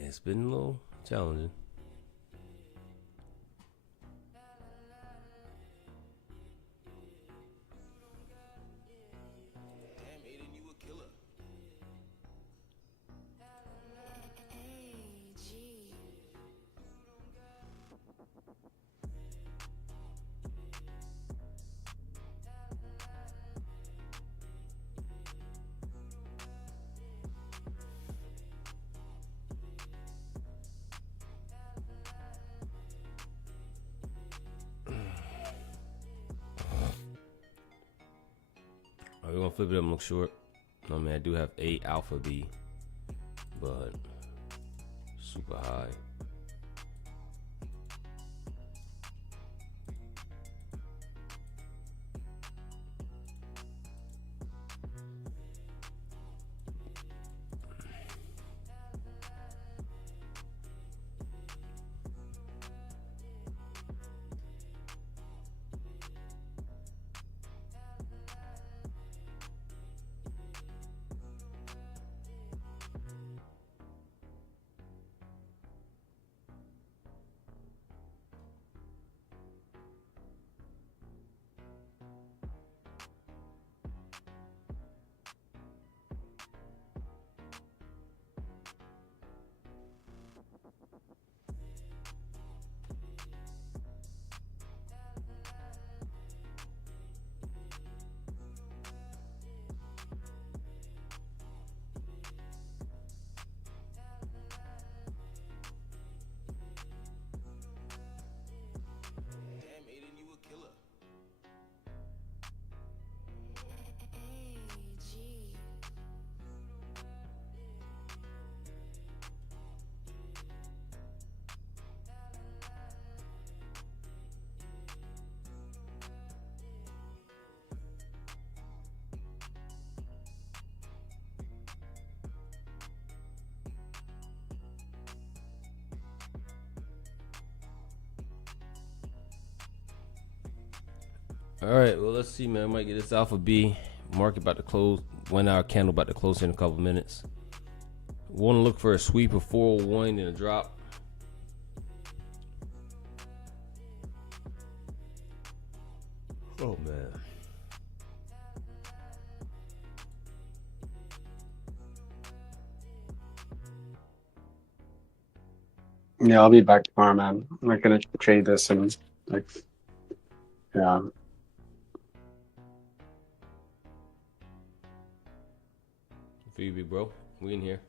It's been a little challenging. We're gonna flip it up and look short. I mean, I do have 8 alpha B, but super high. All right, well, let's see, man. I might get this alpha B. Market about to close. 1 hour candle about to close in a couple minutes. Want to look for a sweep of 401 and a drop. Oh, man. Yeah, I'll be back tomorrow, man. I'm not gonna trade this and like, yeah. For you, big bro. We in here.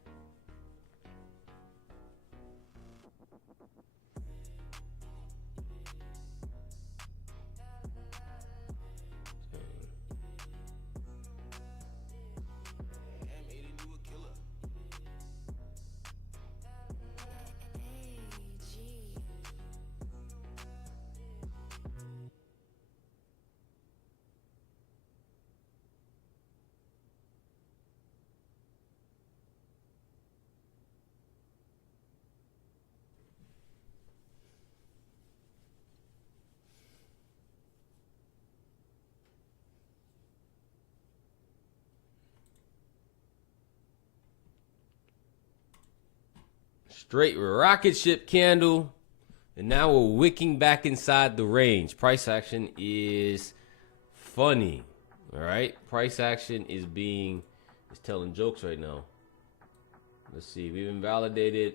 Straight rocket ship candle. And now we're wicking back inside the range. Price action is funny. All right. Price action is telling jokes right now. Let's see. We've invalidated.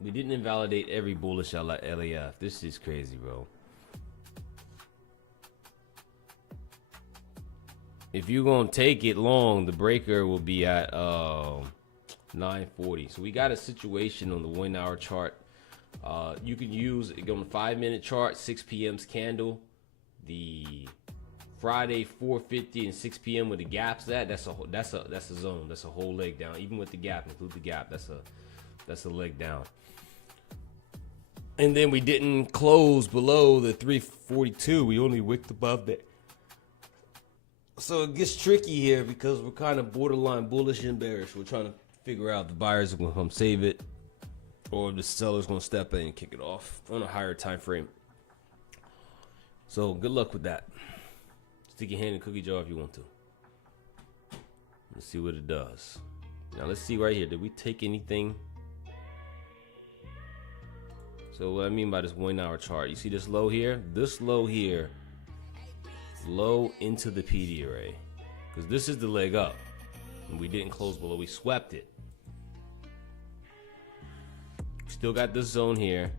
We didn't invalidate every bullish LAF. This is crazy, bro. if you're gonna take it long, the breaker will be at 9:40. So we got a situation on the 1 hour chart. You can use it on the 5-minute chart, 6 p.m.'s candle, the Friday 4:50 and 6 p.m. with the gaps. That's a zone. That's a whole leg down. Even with the gap, include the gap. That's a leg down. And then we didn't close below the 342. We only wicked above that. So it gets tricky here because we're kind of borderline bullish and bearish. We're trying to figure out if the buyers are going to come save it or if the seller's going to step in and kick it off on a higher time frame. So good luck with that. Stick your hand in the cookie jar if you want to. Let's see what it does. Now let's see right here. Did we take anything? So what I mean by this 1 hour chart, you see this low here? This low here, low into the PD array. Because this is the leg up. And we didn't close below, we swept it. Still got this zone here.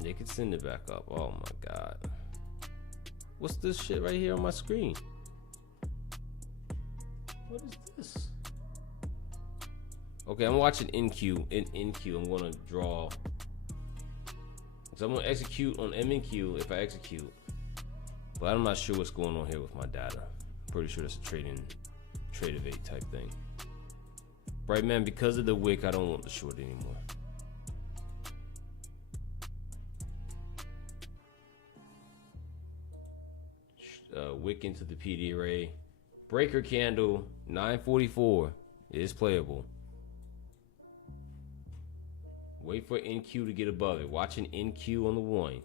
They could send it back up. Oh my God. What's this shit right here on my screen? What is this? Okay, I'm watching NQ. In NQ, I'm gonna draw. So I'm gonna execute on MNQ if I execute. But I'm not sure what's going on here with my data. Pretty sure that's a trade of 8 type thing. Right, man, because of the wick, I don't want the short anymore. Wick into the PD array. Breaker candle, 944 is playable. Wait for NQ to get above it. Watching NQ on the 1.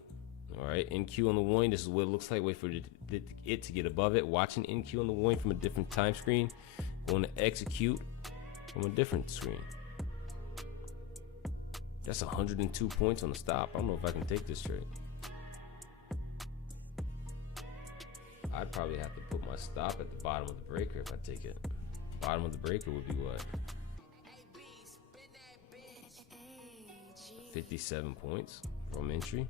All right, NQ on the 1. This is what it looks like. Wait for it to get above it. Watching NQ on the 1 from a different time screen. Going to execute from a different screen. That's 102 points on the stop. I don't know if I can take this trade. I'd probably have to put my stop at the bottom of the breaker if I take it. Bottom of the breaker would be what? 57 points from entry.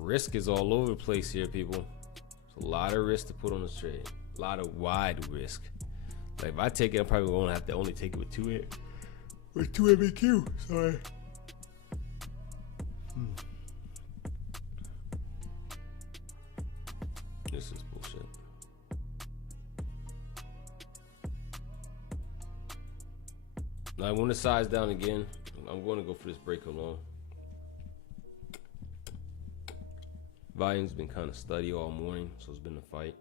Risk is all over the place here, people. It's a lot of risk to put on this trade. A lot of wide risk. Like if I take it, I'm probably gonna have to only take it with two MAQ. Sorry. This is bullshit. Now I want to size down again. I'm going to go for this break along. Volume's been kind of steady all morning, so it's been a fight.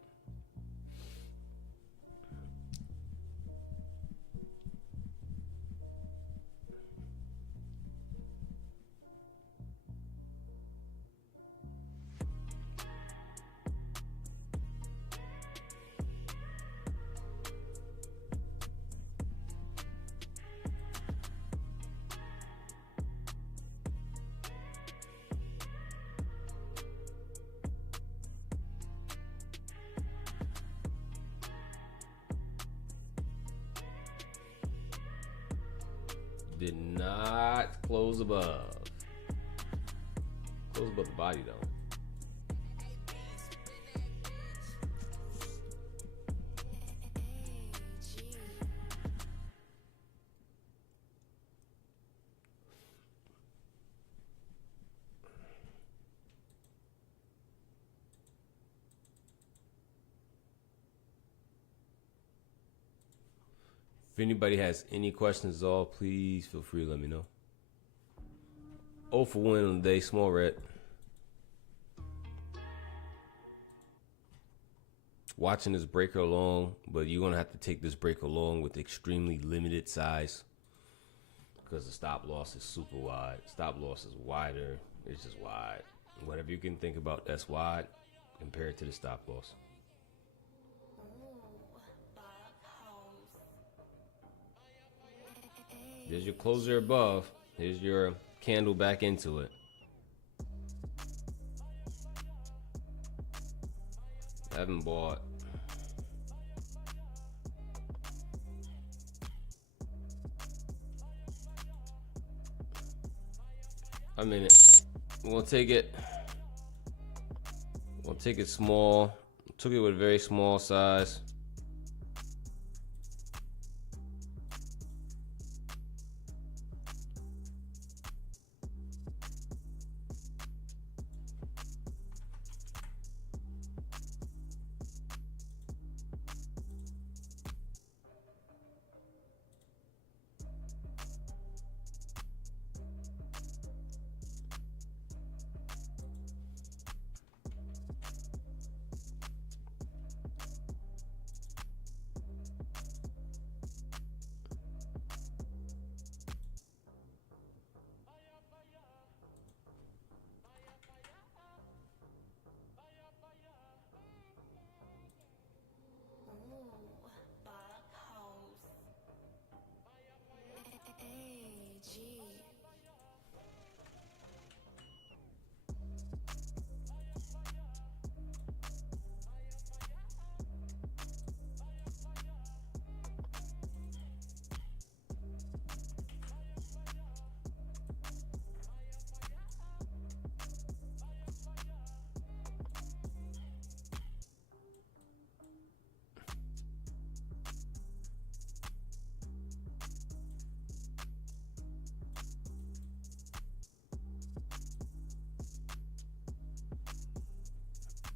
Did not close above. Close above the body though. If anybody has any questions at all, please feel free to let me know. 0 for 1 on the day, small red. Watching this breaker along, but you're going to have to take this breaker along with extremely limited size because the stop loss is super wide. Stop loss is wider. It's just wide. Whatever you can think about that's wide compared to the stop loss. There's your closer above. Here's your candle back into it. I haven't bought. I'm in it. We're gonna take it. We'll take it small. Took it with a very small size.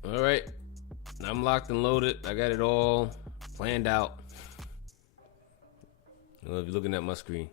All right, I'm locked and loaded. I got it all planned out. I don't know if you're looking at my screen.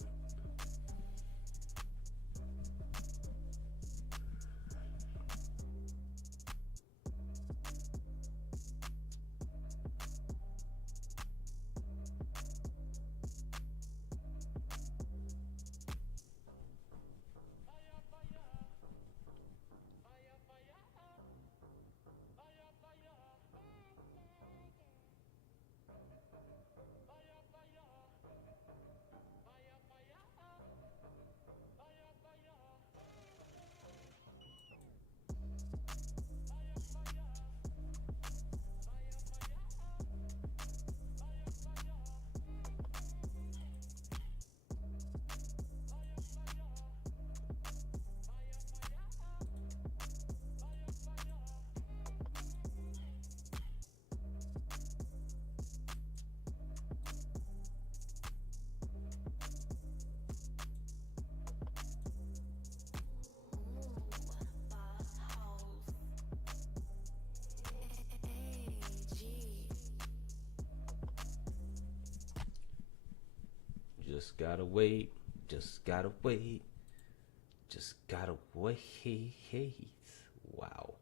Just gotta wait, just gotta wait, just gotta wait. Wow.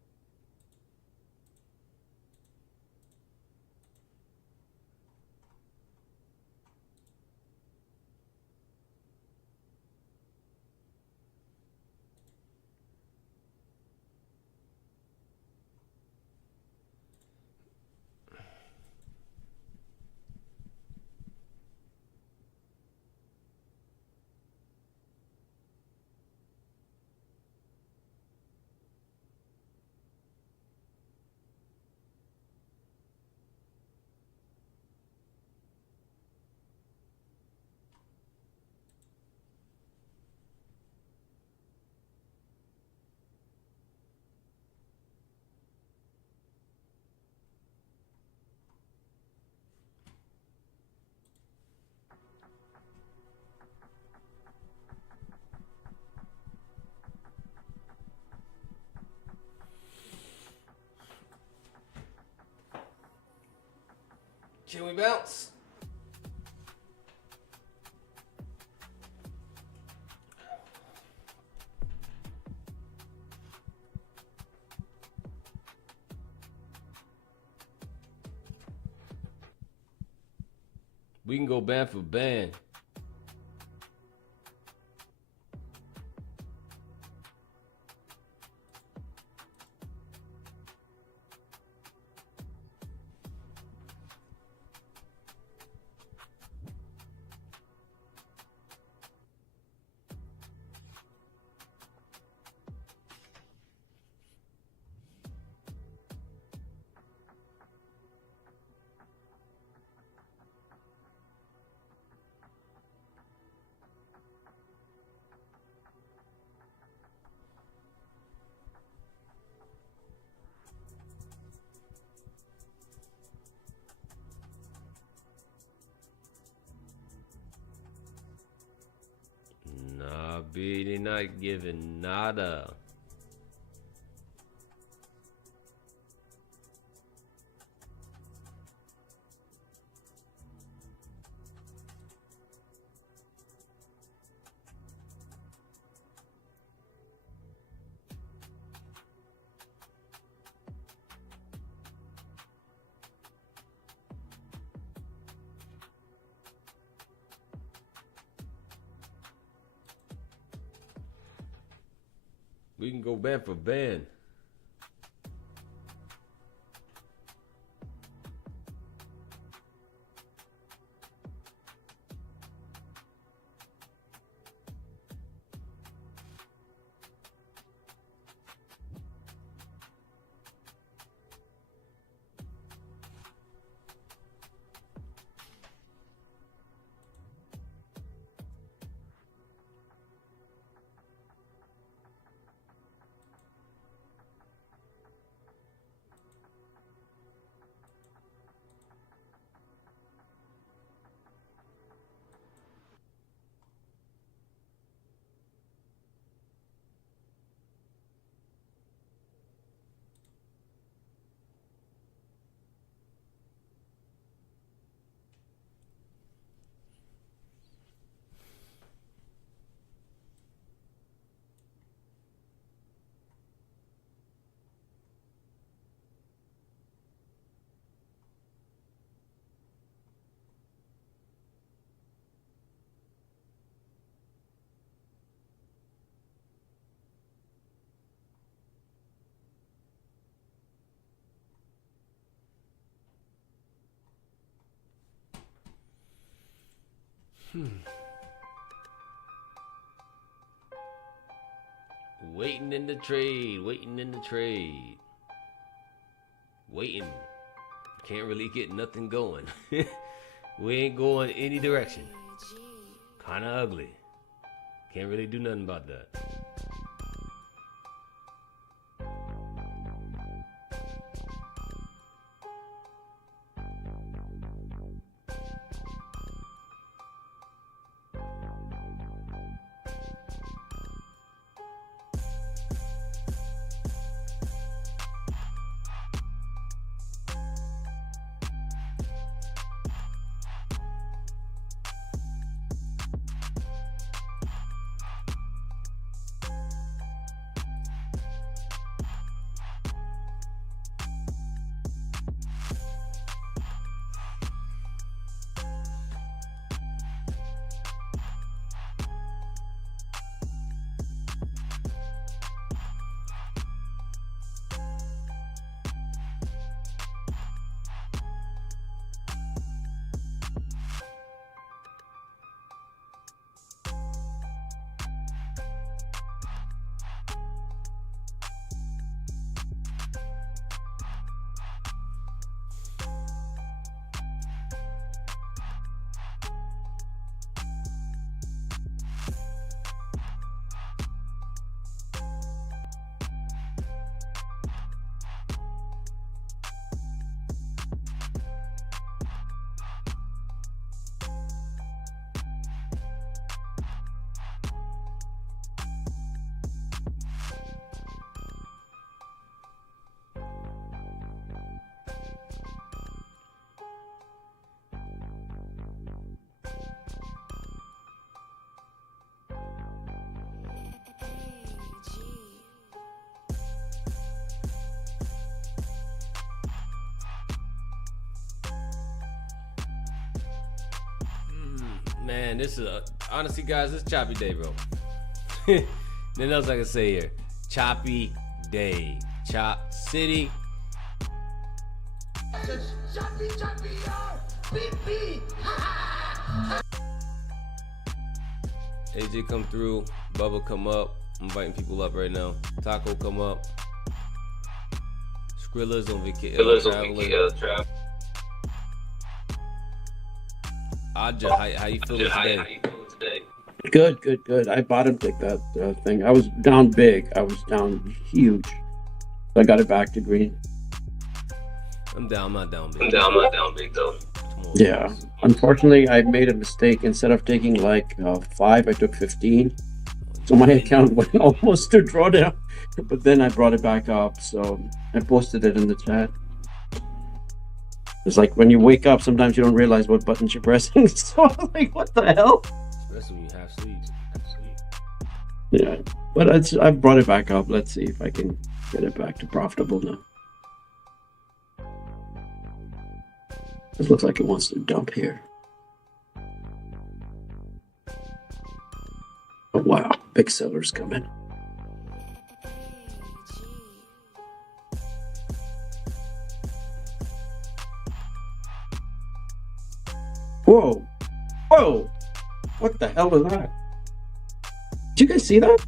Can we bounce? We can go band for band. B, they not giving nada. We can go band for band. Waiting in the trade, waiting. Can't really get nothing going. We ain't going any direction. Kinda ugly. Can't really do nothing about that. Man, this is honestly, guys, this is choppy day, bro. Nothing else I can say here. Choppy day. Chop City. AJ come through. Bubba come up. I'm inviting people up right now. Taco come up. Skrilla's on vacation. Aja, how you feeling today? Good. I bottom ticked that thing. I was down big. I was down huge. So I got it back to green. I'm not down big though. Yeah. Unfortunately, I made a mistake. Instead of taking like 5, I took 15. So my account went almost to drawdown, but then I brought it back up. So I posted it in the chat. It's like when you wake up, sometimes you don't realize what buttons you're pressing. So I'm like, what the hell? Especially when you half sleep. Yeah, but I brought it back up. Let's see if I can get it back to profitable now. This looks like it wants to dump here. Oh wow, big sellers coming. Whoa, whoa, what the hell is that? Did you guys see that?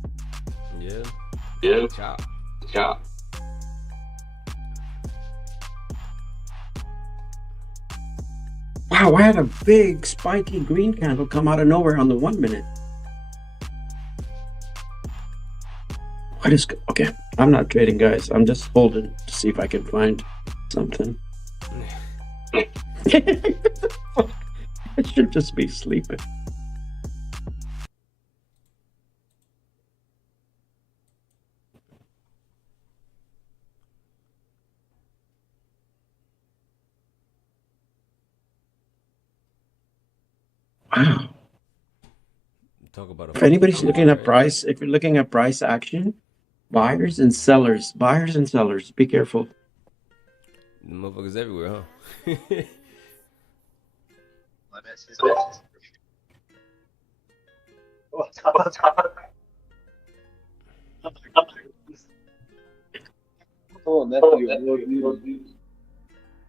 Yeah. Yeah. Chop. Chop. Wow, I had a big spiky green candle come out of nowhere on the 1 minute. What is okay? I'm not trading, guys. I'm just holding to see if I can find something. I should just be sleeping. Wow. Talk about a If anybody's looking at right? price, if you're looking at price action, buyers and sellers, be careful. The motherfuckers everywhere, huh?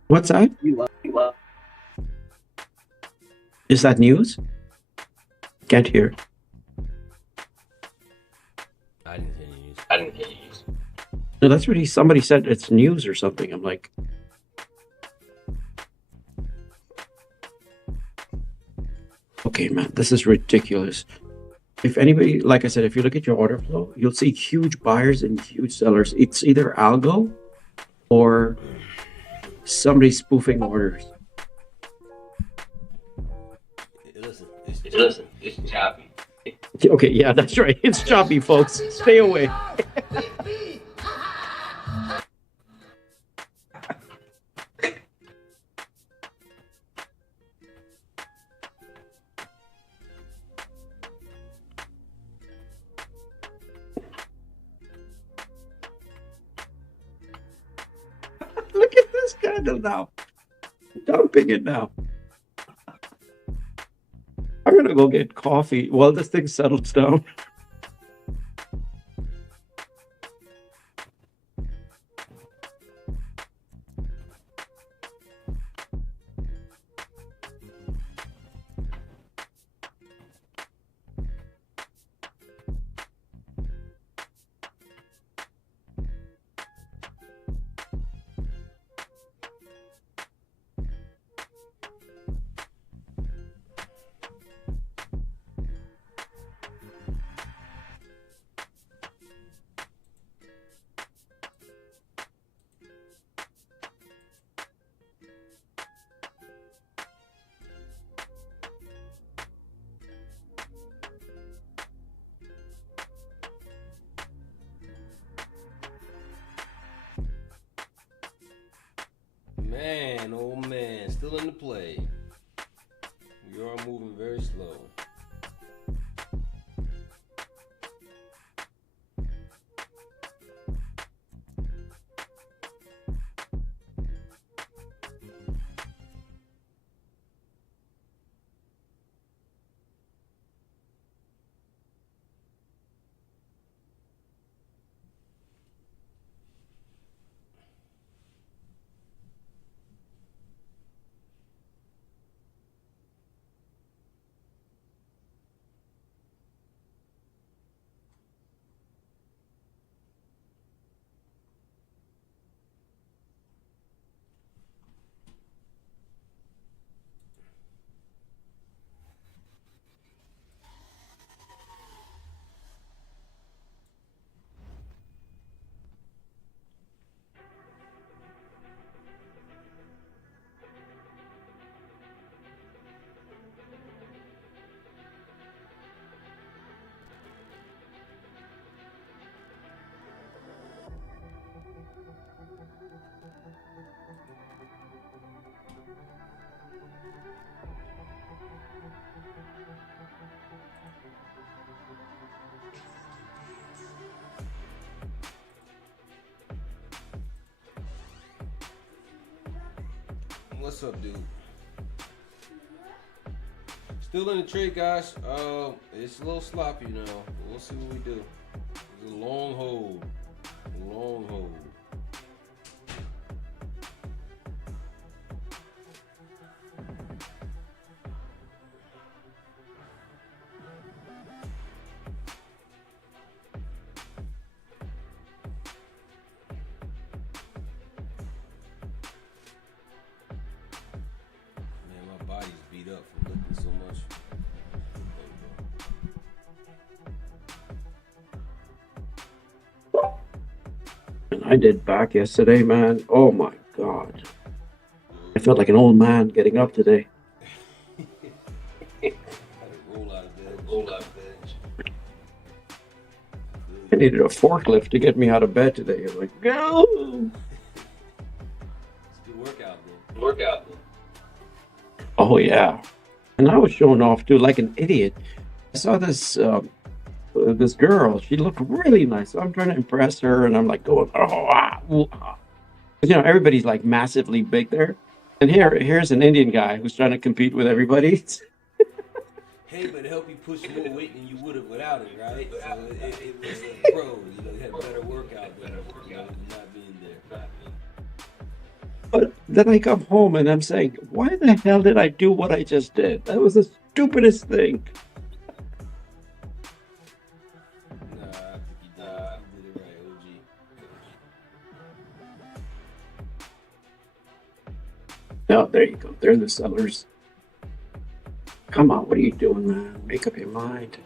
What's that? Is that news? Can't hear. I didn't hear any news. I didn't hear you. No, that's what somebody said it's news or something. I'm like, okay, man, this is ridiculous. If anybody, like I said, if you look at your order flow, you'll see huge buyers and huge sellers. It's either algo or somebody spoofing orders. Listen, it's choppy. Okay, yeah, that's right. It's choppy, folks. Stay away. Look at this candle now. Dumping it now. I'm gonna go get coffee while this thing settles down. Man, oh man, still in the play. We are moving very slow. What's up, dude? Still in the trade, guys. It's a little sloppy now. But we'll see what we do. It's a long hold. Long hold. Man, my body's beat up from lifting so much. And I did back yesterday, man. Oh my god. I felt like an old man getting up today. Roll out of bed. Roll out of bed. I needed a forklift to get me out of bed today. I'm like, go! It's a good workout, man. Workout. Oh yeah. And I was showing off too, like an idiot. I saw this girl. She looked really nice. So I'm trying to impress her, and I'm like going, oh, ah, ooh, ah. 'Cause, you know, everybody's like massively big there. And here's an Indian guy who's trying to compete with everybody. Hey, but it helped you push more weight than you would have without it, right? So it was a pro. You know, you had better workout than not being there. But then I come home and I'm saying, why the hell did I do what I just did? That was the stupidest thing. Nah, I think you did. You did it right, OG. Oh, there you go. They're the sellers. Come on, what are you doing, man? Make up your mind.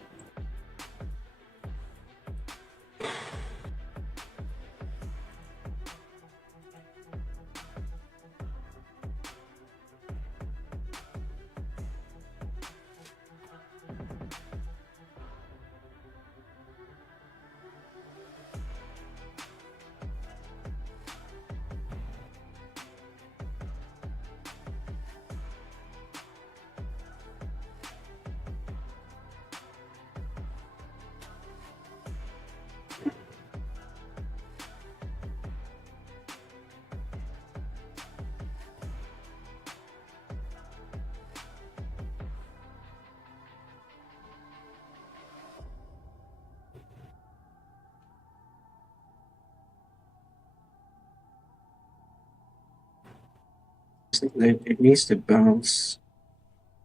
It needs to bounce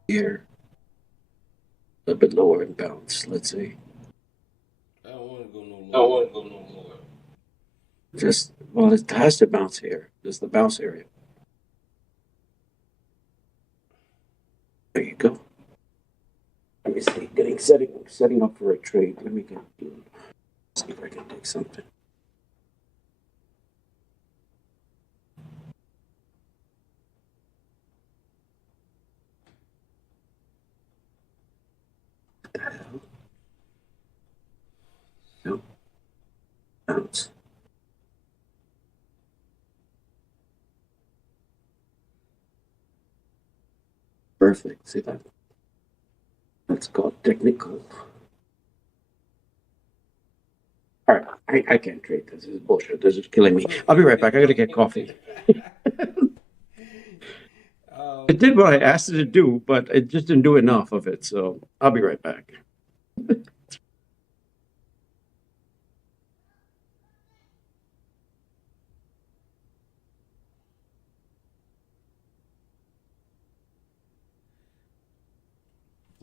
here. A little bit lower and bounce. Let's see. I don't want to go no lower. Just, well, it has to bounce here. This is the bounce area. There you go. Let me see. Setting up for a trade. Let me see if I can take something. What the hell? No. Bounce. Perfect. See that? That's called technical. All right, I can't trade this. This is bullshit. This is killing me. I'll be right back. I gotta get coffee. It did what I asked it to do, but it just didn't do enough of it. So I'll be right back.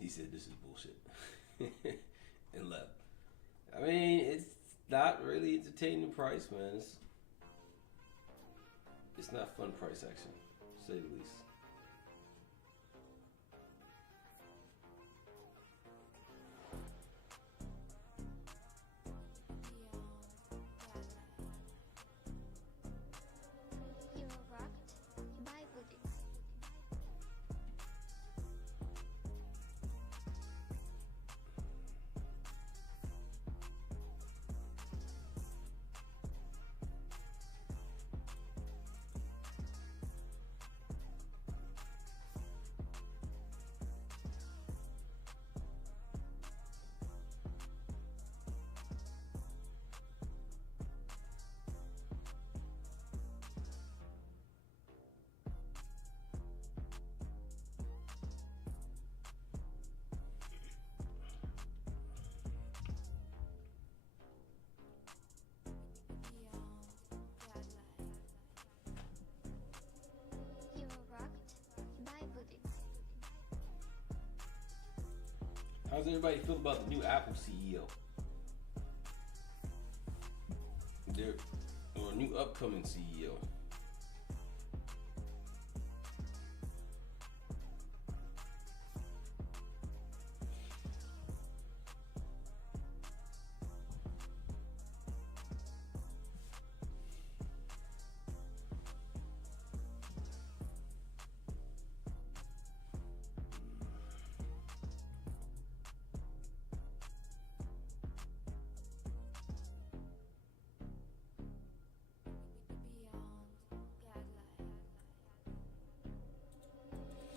He said this is bullshit. And left. I mean, it's not really entertaining price, man. It's not fun price action, to say the least. You rocked. Bye, goodies. How's everybody feel about the new Apple CEO? Or new upcoming CEO?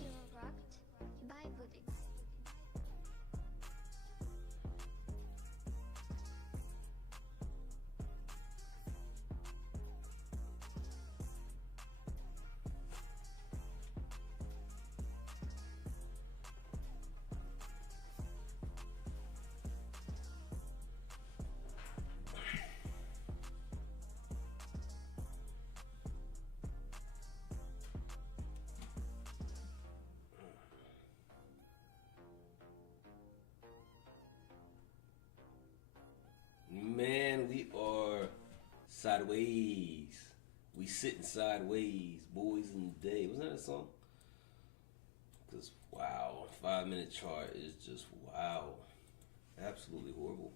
You're rocked by Buddhix. Man, we are sideways. We sitting sideways, boys in the day. Wasn't that a song? Because, wow, 5-minute chart is just wow. Absolutely horrible.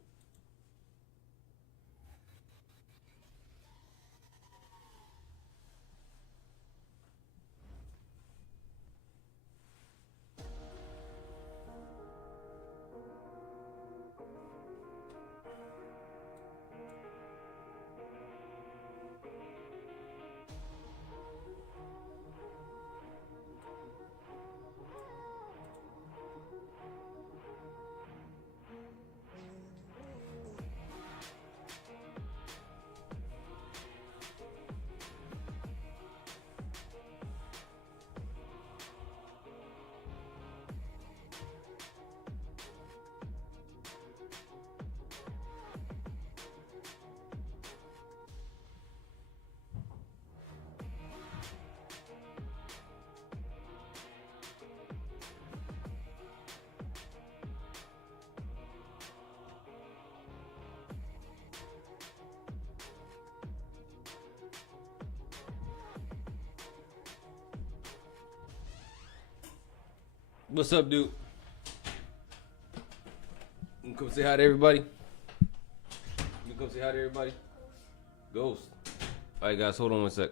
What's up, dude? You come say hi to everybody. You come say hi to everybody. Ghost. All right, guys, hold on one sec.